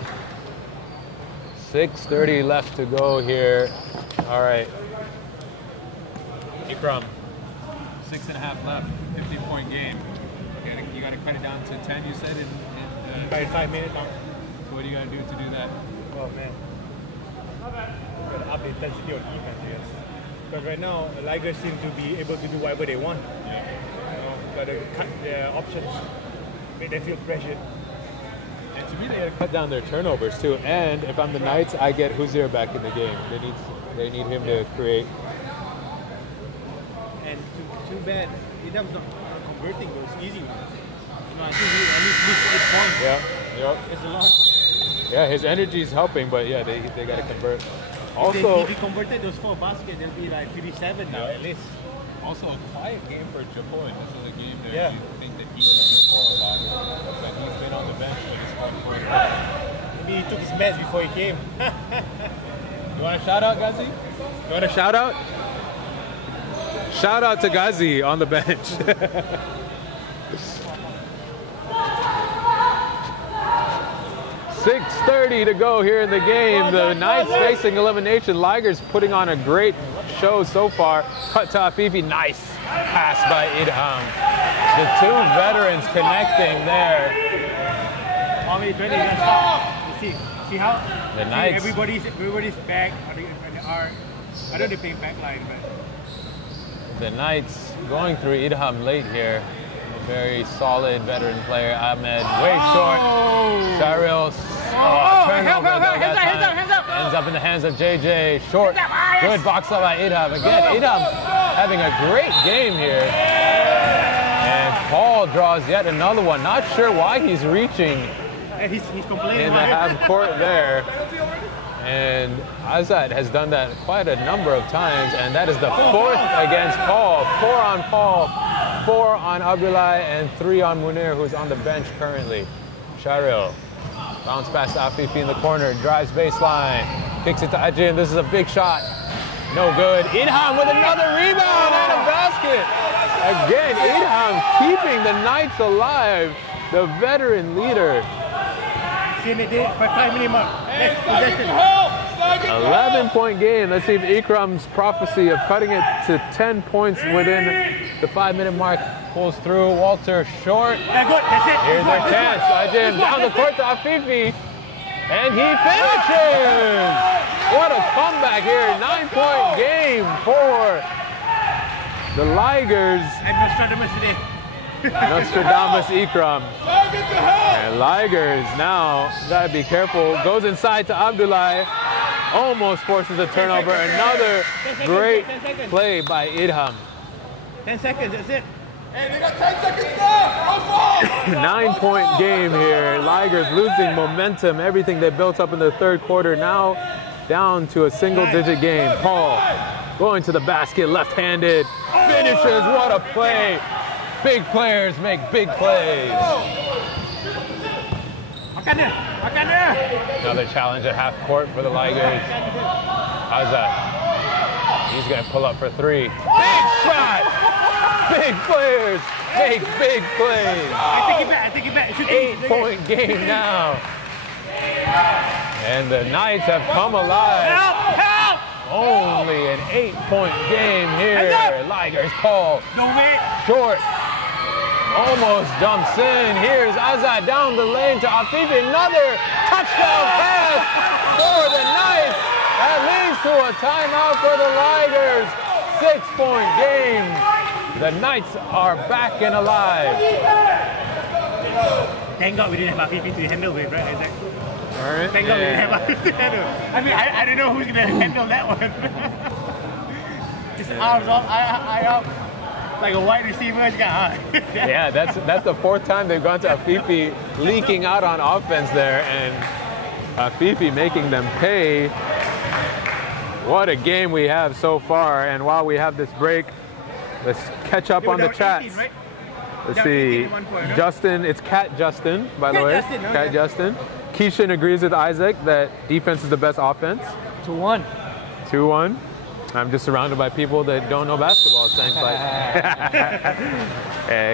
6:30 left to go here. All right. Ikram. 6.5 left. 50-point game. You got to cut it down to 10. You said in By 5 minutes now. what do you got to do to do that? Oh man. Got to up the intensity on defense, I guess. Because right now, the Ligers seem to be able to do whatever they want. Got to cut their options, make them feel pressured. And to me, they got to cut down their turnovers too. And if I'm the Knights, I get Huzier back in the game. They need him to create. And too bad, Idam's not converting those easy ones. I think he at least missed 8 points. Yeah. Yep. It's a lot. Yeah, his energy is helping, but yeah, they got to convert. Also, if he converted those 4 baskets, they'll be like 57 now at least. also a quiet game for Japan. This is a game that Yeah. you think that he's going to score a lot. But he's been on the bench for this one. Maybe he took his meds before he came. You want a shout out, Ghazi? You want a shout out? Shout out to Ghazi on the bench. 6:30 to go here in the game. The Knights facing elimination. Ligers putting on a great show so far. Cut to Afifi. Nice pass by Idham. The two veterans connecting there. How many 20? Let's stop. You see how The Knights. Everybody's back. I know they play back line, but The Knights going through Idham late here. A very solid veteran player, Ahmed. Way short. Cyril. Turnover. Ends up in the hands of JJ. Short. Good box out by Idham. Again, Idham having a great game here. And Paul draws yet another one. Not sure why he's reaching he's complaining in the about it. half court there. And Azad has done that quite a number of times, and that is the 4th against Paul. 4 on Paul, 4 on Abdullah, and 3 on Munir, who's on the bench currently. Sharil, bounce past Afifi in the corner, drives baseline, kicks it to Ajin. This is a big shot. No good. Idham with another rebound and a basket. Again, Idham keeping the Knights alive, the veteran leader. 11-point game. Let's see if Ikram's prophecy of cutting it to 10 points within the 5-minute mark pulls through. Walter short. That's good. That's it. Here's their chance. Ajim down the court to Afifi. And he finishes! What a comeback here. 9-point game for the Ligers. And Nostradamus today. Nostradamus Ikram. And Ligers now, gotta be careful, goes inside to Abdullah, almost forces a turnover. Another great play by Idham. 10 seconds, that's it. Hey, they got 10 seconds left! 9-point game here. Ligers losing momentum, everything they built up in the third quarter, now down to a single-digit game. Paul going to the basket, left-handed, finishes, what a play. Big players make big plays. Another challenge at half court for the Ligers. Azad. He's going to pull up for 3. Big shot! Big players make big plays. I take it back. 8-point game now. And the Knights have come alive. Help! Only an 8-point game here. Ligers, Paul. No way. Short. Almost dumps in. Here's Azad down the lane to Afifi. Another touchdown pass for the Knights. That leads to a timeout for the Ligers. 6-point game. The Knights are back and alive. Thank God we didn't have Afifi to handle with, right, Isaac? All right. Thank God we didn't have Afifi to handle. I mean, I don't know who's going to handle that one. His arms all eye up. Like a wide receiver. Yeah, that's the 4th time they've gone to Afifi, leaking out on offense there, and Afifi making them pay. What a game we have so far. And while we have this break, let's catch up on the chats. 18, right? Let's Down see. 18 at one point, huh? Justin, it's Cat Justin, by the Cat way. Justin, Cat okay. Justin. Keishan agrees with Isaac that defense is the best offense. 2-1. 2-1. I'm just surrounded by people that don't know basketball, it sounds like.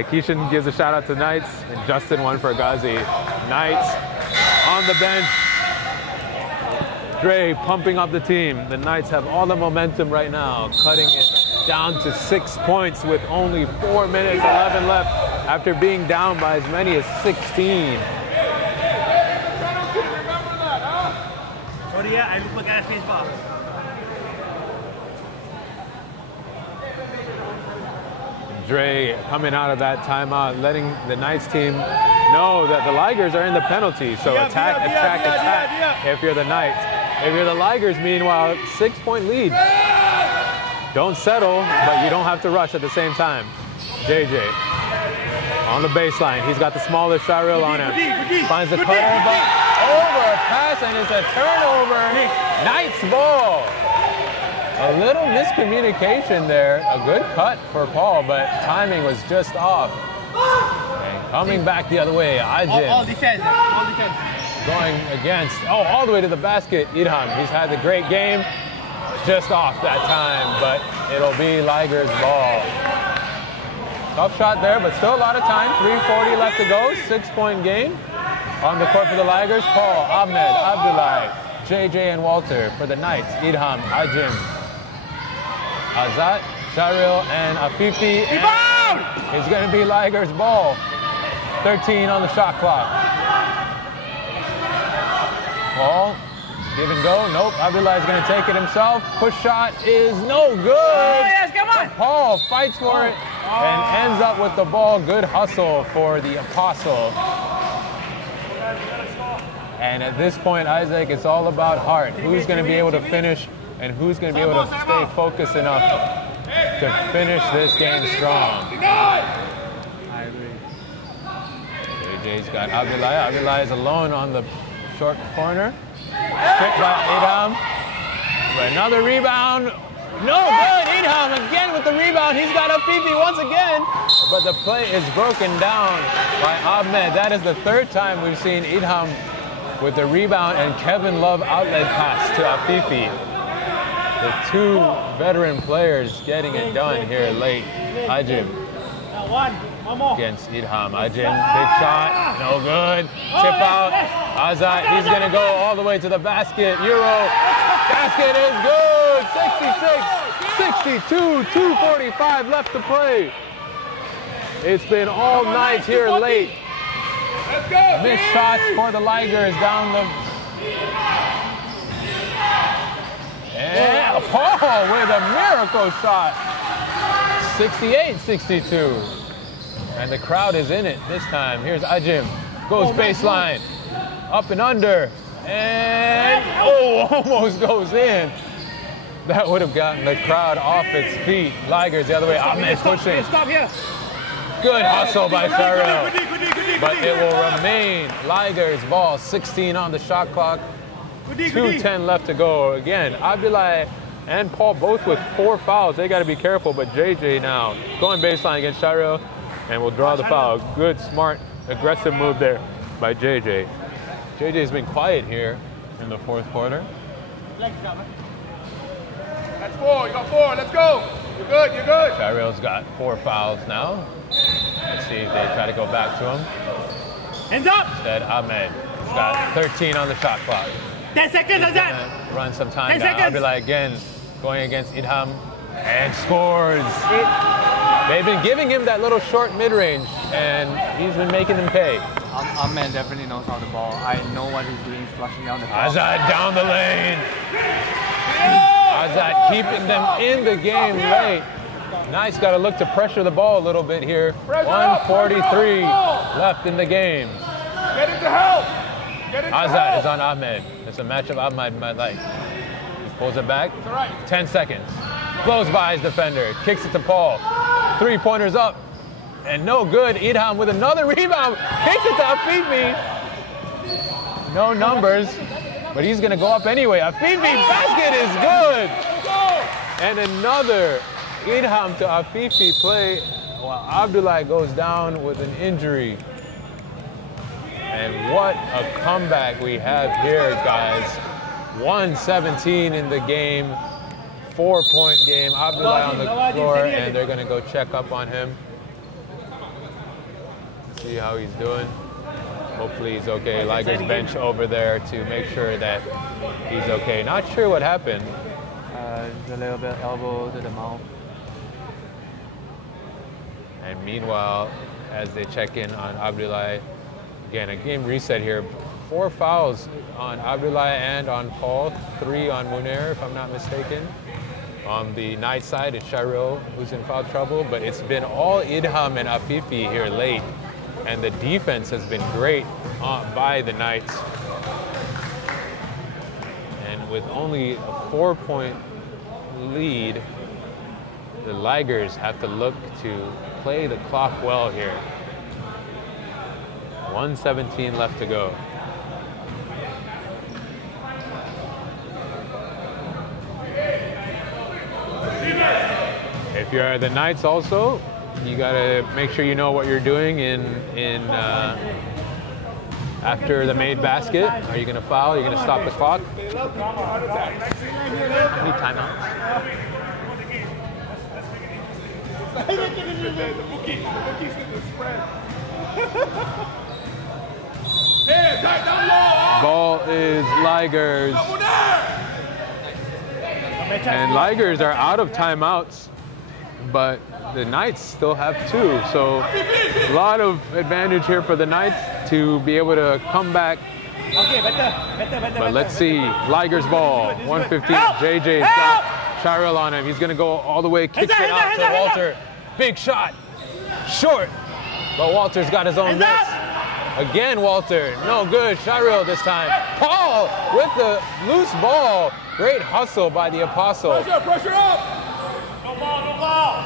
Keishan gives a shout out to Knights, and Justin one for Ghazi. Knights on the bench. Dre pumping up the team. The Knights have all the momentum right now, cutting it down to 6 points with only 4 minutes, 11 left, after being down by as many as 16. Sorry, I look like a space bar. Dre coming out of that timeout, letting the Knights team know that the Ligers are in the penalty. So attack. If you're the Knights. If you're the Ligers, meanwhile, 6-point lead. Don't settle, but you don't have to rush at the same time. JJ on the baseline. He's got the smallest Shirel on him. Finds the cutter, but Overpass, and it's a turnover. Knights ball. A little miscommunication there. A good cut for Paul, but timing was just off. And coming back the other way, Ajin. All defense. All defense. Going against, all the way to the basket, Idham. He's had the great game. Just off that time, but it'll be Ligers ball. Tough shot there, but still a lot of time. 3:40 left to go. 6-point game. On the court for the Ligers, Paul, Ahmed, Abdullah, JJ, and Walter. For the Knights, Idham, Ajim, Azat, Sharil, and Afifi. Rebound! It's going to be Ligers ball. 13 on the shot clock. Paul, give and go. Nope, Abdullah is going to take it himself. Push shot is no good. Oh, yes, come on. Paul fights for it and ends up with the ball. Good hustle for the Apostle. And at this point, Isaac, it's all about heart. Who's going to be able to finish and who's going to be able to stay focused enough to finish this game strong. I agree. JJ's got Abdullah. Abdullah is alone on the short corner. Stripped by Idham. Another rebound. No good. Idham again with the rebound. He's got Afifi once again. But the play is broken down by Ahmed. That is the third time we've seen Idham with the rebound and Kevin Love outlet pass to Afifi. The two veteran players getting it done here late. Ajim against Idham. Ajim, big shot, no good. Tip out. Azat, he's going to go all the way to the basket. Euro, basket is good. 66, 62, 2:45 left to play. It's been all night here late. Missed shots for the Ligers down the... And Paul with a miracle shot. 68-62. And the crowd is in it this time. Here's Ajim. Goes baseline. Up and under. And almost goes in. That would have gotten the crowd off its feet. Ligers the other way. Ahmed pushing. Good hustle by Sharil. But it will remain Ligers ball. 16 on the shot clock. 2:10 left to go. Again, Abdullah and Paul both with 4 fouls. They got to be careful, but JJ now going baseline against Sharil and will draw the foul. Good, smart, aggressive move there by JJ. JJ's been quiet here in the fourth quarter. That's 4. You got 4. Let's go. You're good. You're good. Sharil's got 4 fouls now. Let's see if they try to go back to him. Hands up! Instead, Ahmed has got 13 on the shot clock. 10 seconds, Azat! Run some time 10 down. seconds. Abdullah again going against Idham and scores. They've been giving him that little short mid-range and he's been making them pay. Ahmed definitely knows how to ball. I know what he's doing, flushing down the court. Azad down the lane. Azad keeping them in the game late. Nice, got to look to pressure the ball a little bit here. 1:43 left in the game. Get it to help. Azad is on Ahmed. It's a matchup Ahmed might like. He pulls it back. 10 seconds. Blows by his defender. Kicks it to Paul. 3-pointers up. And no good. Idham with another rebound. Kicks it to Afifi. No numbers. But he's going to go up anyway. Afifi basket is good. And another Idham to Afifi play while Abdullah goes down with an injury. And what a comeback we have here, guys. 1:17 in the game. 4-point game. Abdullah on the floor, and they're going to go check up on him. See how he's doing. Hopefully he's okay. Ligers bench over there to make sure that he's okay. Not sure what happened. A little bit elbow to the mouth. And meanwhile, as they check in on Abdullah, again, a game reset here. 4 fouls on Abdullah and on Paul. 3 on Munir, if I'm not mistaken. On the night side, it's Sharil who's in foul trouble, but it's been all Idham and Afifi here late. And the defense has been great by the Knights. And with only a 4-point lead, the Ligers have to look to play the clock well here. 1:17 left to go. if you're the Knights also, you gotta make sure you know what you're doing after the made basket. Are you gonna foul? Are you gonna stop the clock? Need timeouts. Ball is Ligers. And Ligers are out of timeouts, but the Knights still have 2. So a lot of advantage here for the Knights to be able to come back. Okay, better. But let's see, Ligers ball, 115. JJ's got Shirel on him. He's gonna go all the way, kicks it out to Walter. Big shot, short, but Walter's got his own miss. Again, Walter, no good. Shirel this time. Paul with the loose ball. Great hustle by the Apostle. Pressure up! No foul.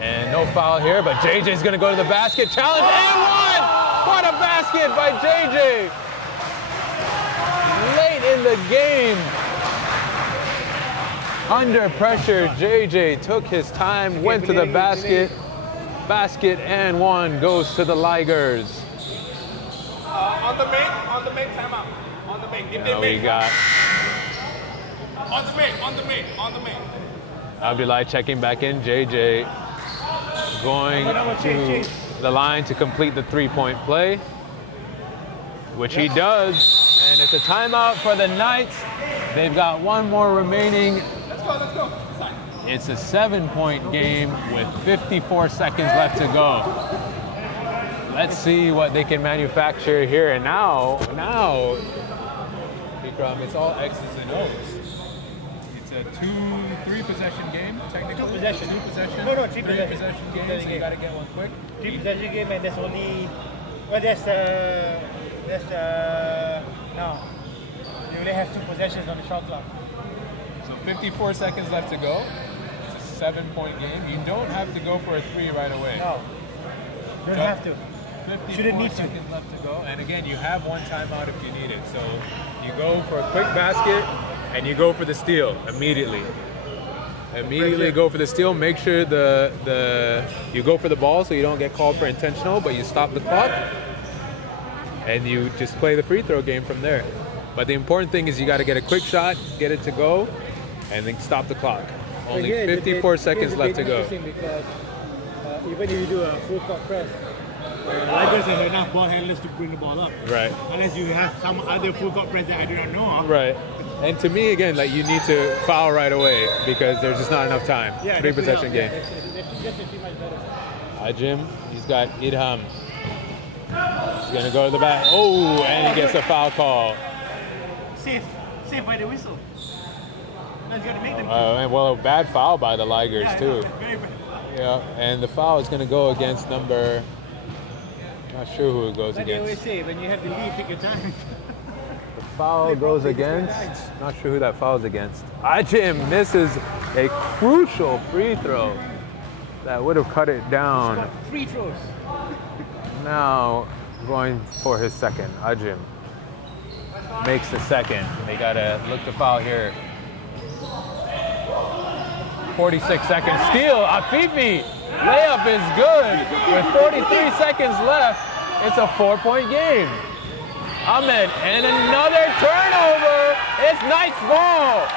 And no foul here, but JJ's gonna go to the basket. Challenge and one! What a basket by JJ! Late in the game. Under pressure, JJ took his time, went to the basket. Basket and one goes to the Ligers. On the make timeout. On the make. If Now we got On the make. Abdullah checking back in. JJ going to the line to complete the three-point play, which he does. And it's a timeout for the Knights. They've got one more remaining. Let's go. It's a 7-point game with 54 seconds left to go. Let's see what they can manufacture here. And now, Vikram, it's all X's and O's. It's a 2-3 possession game, technically. Two possession. No, three possession game, so you got to get one quick. 3 possession game, and there's only, no. You only have 2 possessions on the shot clock. So 54 seconds left to go. It's a 7-point game. You don't have to go for a 3 right away. No, don't have to. 54 seconds left to go. And again, you have one timeout if you need it. So you go for a quick basket and you go for the steal immediately. Immediately go for the steal. Make sure you go for the ball so you don't get called for intentional, but you stop the clock and you just play the free throw game from there. But the important thing is you got to get a quick shot, get it to go, and then stop the clock. Only 54 seconds left to go. Because even if you do a full court press, Ligers have enough ball handlers to bring the ball up. Right. Unless you have some other full court press that I do not know of. Right. And to me, again, like you need to foul right away because there's just not enough time. Yeah, 3 possession game. That's much better. Ajim, he's got Idham. He's gonna go to the back. Oh, and he gets a foul call. Safe by the whistle. That's gonna make them. Well, a bad foul by the Ligers too. Very bad. Yeah, and the foul is gonna go against number. Not sure who it goes But they always against. say when you have the lead, take your time. The foul goes against. Not sure who that foul is against. Ajim misses a crucial free throw that would have cut it down. Free throws. Now going for his second. Ajim makes the second. They gotta look to foul here. 46 seconds. Steal. Afifi. Layup is good. With 43 seconds left, it's a 4-point game. Ahmed and another turnover. It's Knights ball.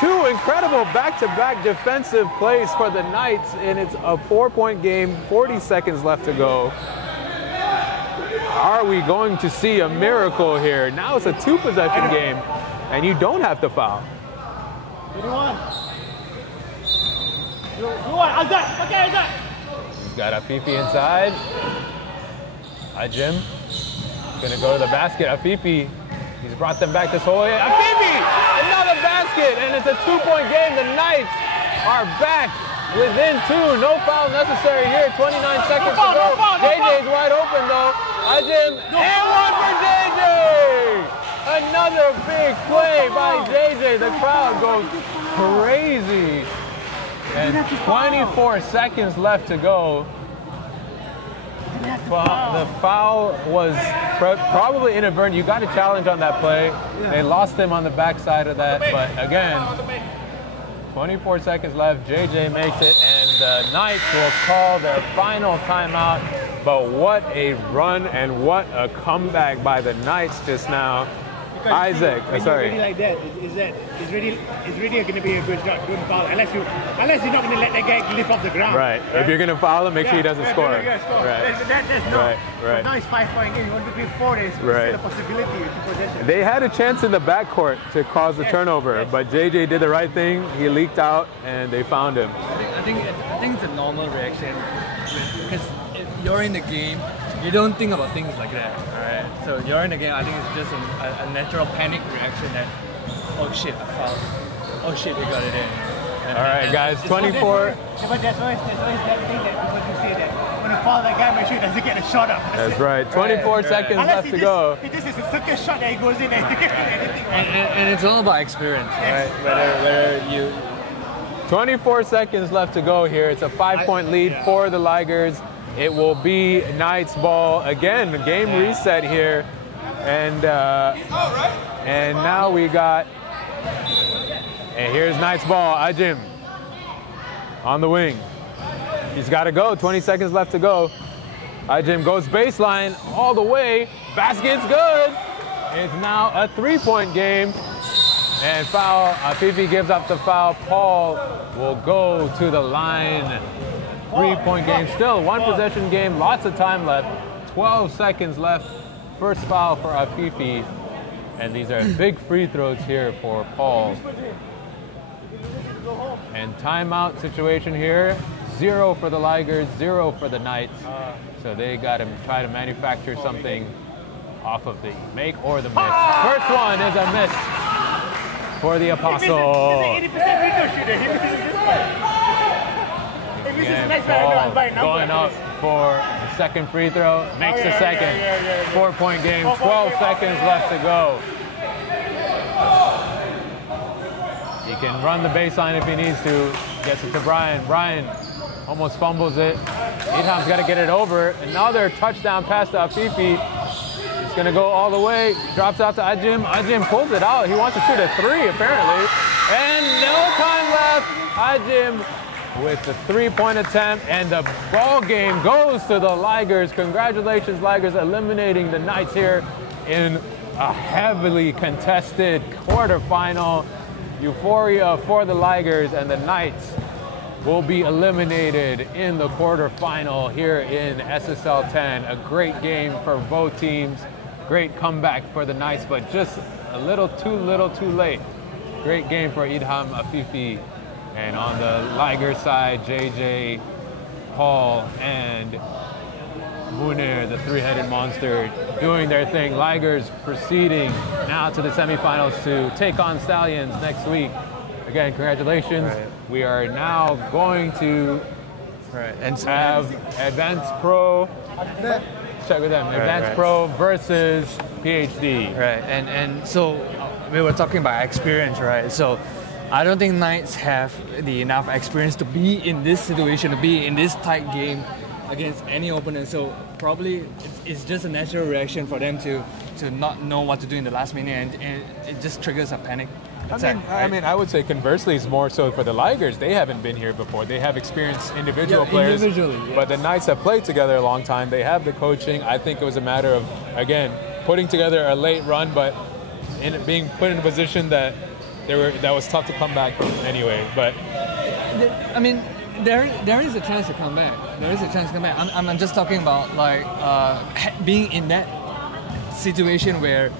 2 incredible back-to-back defensive plays for the Knights, and it's a 4-point game. 40 seconds left to go. Are we going to see a miracle here? Now it's a 2-possession game, and you don't have to foul. He's got Afifi inside. Ajim gonna go to the basket. Afifi, he's brought them back this whole way. Afifi, another basket, and it's a 2-point game. The Knights are back within 2. No foul necessary here. 29 seconds to go. JJ's wide open though. Ajim, and one for JJ. Another big play by JJ. The crowd goes crazy. And 24 seconds left to go. The foul was probably inadvertent. You got a challenge on that play. They lost him on the backside of that, but again, 24 seconds left. JJ makes it, and the Knights will call their final timeout. But what a run and what a comeback by the Knights just now. Isaac, sorry. Really like that, it's really going to be a good shot, good foul, unless you're not going to let that guy lift off the ground. Right. If you're going to foul him, make sure he doesn't score. Right. That's not. Right. Now it's 5-point game. You want to play 4 days. Right. Still a possibility to possession. They had a chance in the backcourt to cause the turnover, but JJ did the right thing. He leaked out, and they found him. I think it's a normal reaction because if you're in the game, you don't think about things like that, alright? So you're in the game, I think it's just a natural panic reaction that, oh shit, I fouled. Oh shit, they got it in. Alright guys, 24. But that's why that thing that people do say that when you foul that guy, make sure he doesn't get a shot up. That's right, 24 seconds left to go. This is a circus shot that he goes in and you can do anything. And it's all about experience, right? Whether you... 24 seconds left to go here. It's a 5-point lead for the Ligers. It will be Knights ball again. The game reset here, and now we got. And here's Knights ball. Ajim on the wing. He's got to go. 20 seconds left to go. Ajim goes baseline all the way. Basket's good. It's now a 3-point game. And foul. Fifi gives up the foul. Paul will go to the line. 3-point game, still one possession game, lots of time left, 12 seconds left, first foul for Afifi, and these are big free throws here for Paul. And timeout situation here, 0 for the Ligers, 0 for the Knights, so they got to try to manufacture something off of the make or the miss. First one is a miss for the Apostle. And Paul going up for the second free throw, makes the second. 4-point game, 12 seconds left to go. He can run the baseline if he needs to. Gets it to Brian. Brian almost fumbles it. Idham's got to get it over. Another touchdown pass to Afifi. He's going to go all the way. Drops out to Ajim. Ajim pulls it out. He wants to shoot a 3 apparently. And no time left. Ajim with the 3-point attempt, and the ball game goes to the Ligers. Congratulations, Ligers, eliminating the Knights here in a heavily contested quarterfinal. Euphoria for the Ligers, and the Knights will be eliminated in the quarterfinal here in SSL 10. A great game for both teams. Great comeback for the Knights, but just a little too late. Great game for Idham Afifi. And on the Liger side, JJ, Paul, and Munir, the 3-headed monster, doing their thing. Ligers proceeding now to the semifinals to take on Stallions next week. Again, congratulations. Right. We are now going to have Advanced Pro. Check with them. Advanced Pro versus PhD. Right, and so we were talking about experience, right? So I don't think Knights have the enough experience to be in this situation, to be in this tight game against any opponent. So probably it's just a natural reaction for them to not know what to do in the last minute, and it just triggers a panic attack. I mean, I would say conversely, it's more so for the Ligers. They haven't been here before. They have experienced individual players, but the Knights have played together a long time. They have the coaching. I think it was a matter of, again, putting together a late run, but in being put in a position that was tough to come back from anyway. But I mean, there is a chance to come back. There is a chance to come back. I'm just talking about like being in that situation where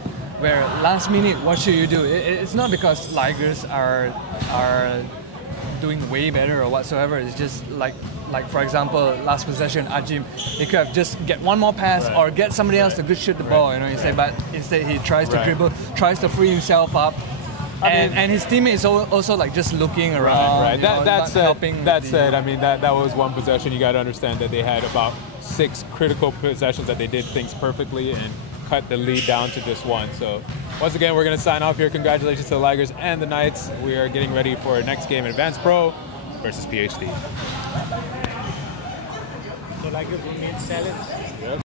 last minute, what should you do? It's not because Ligers are doing way better or whatsoever. It's just like for example, last possession, Ajim, he could have just get one more pass or get somebody else to good shoot the ball, but instead he tries to dribble, tries to free himself up. And his teammates also like just looking around. Right. That said, I mean that was one possession. You got to understand that they had about 6 critical possessions that they did things perfectly and cut the lead down to just 1. So once again, we're going to sign off here. Congratulations to the Ligers and the Knights. We are getting ready for our next game, Advanced Pro versus PhD. So Ligers will meet Stallions. Yep.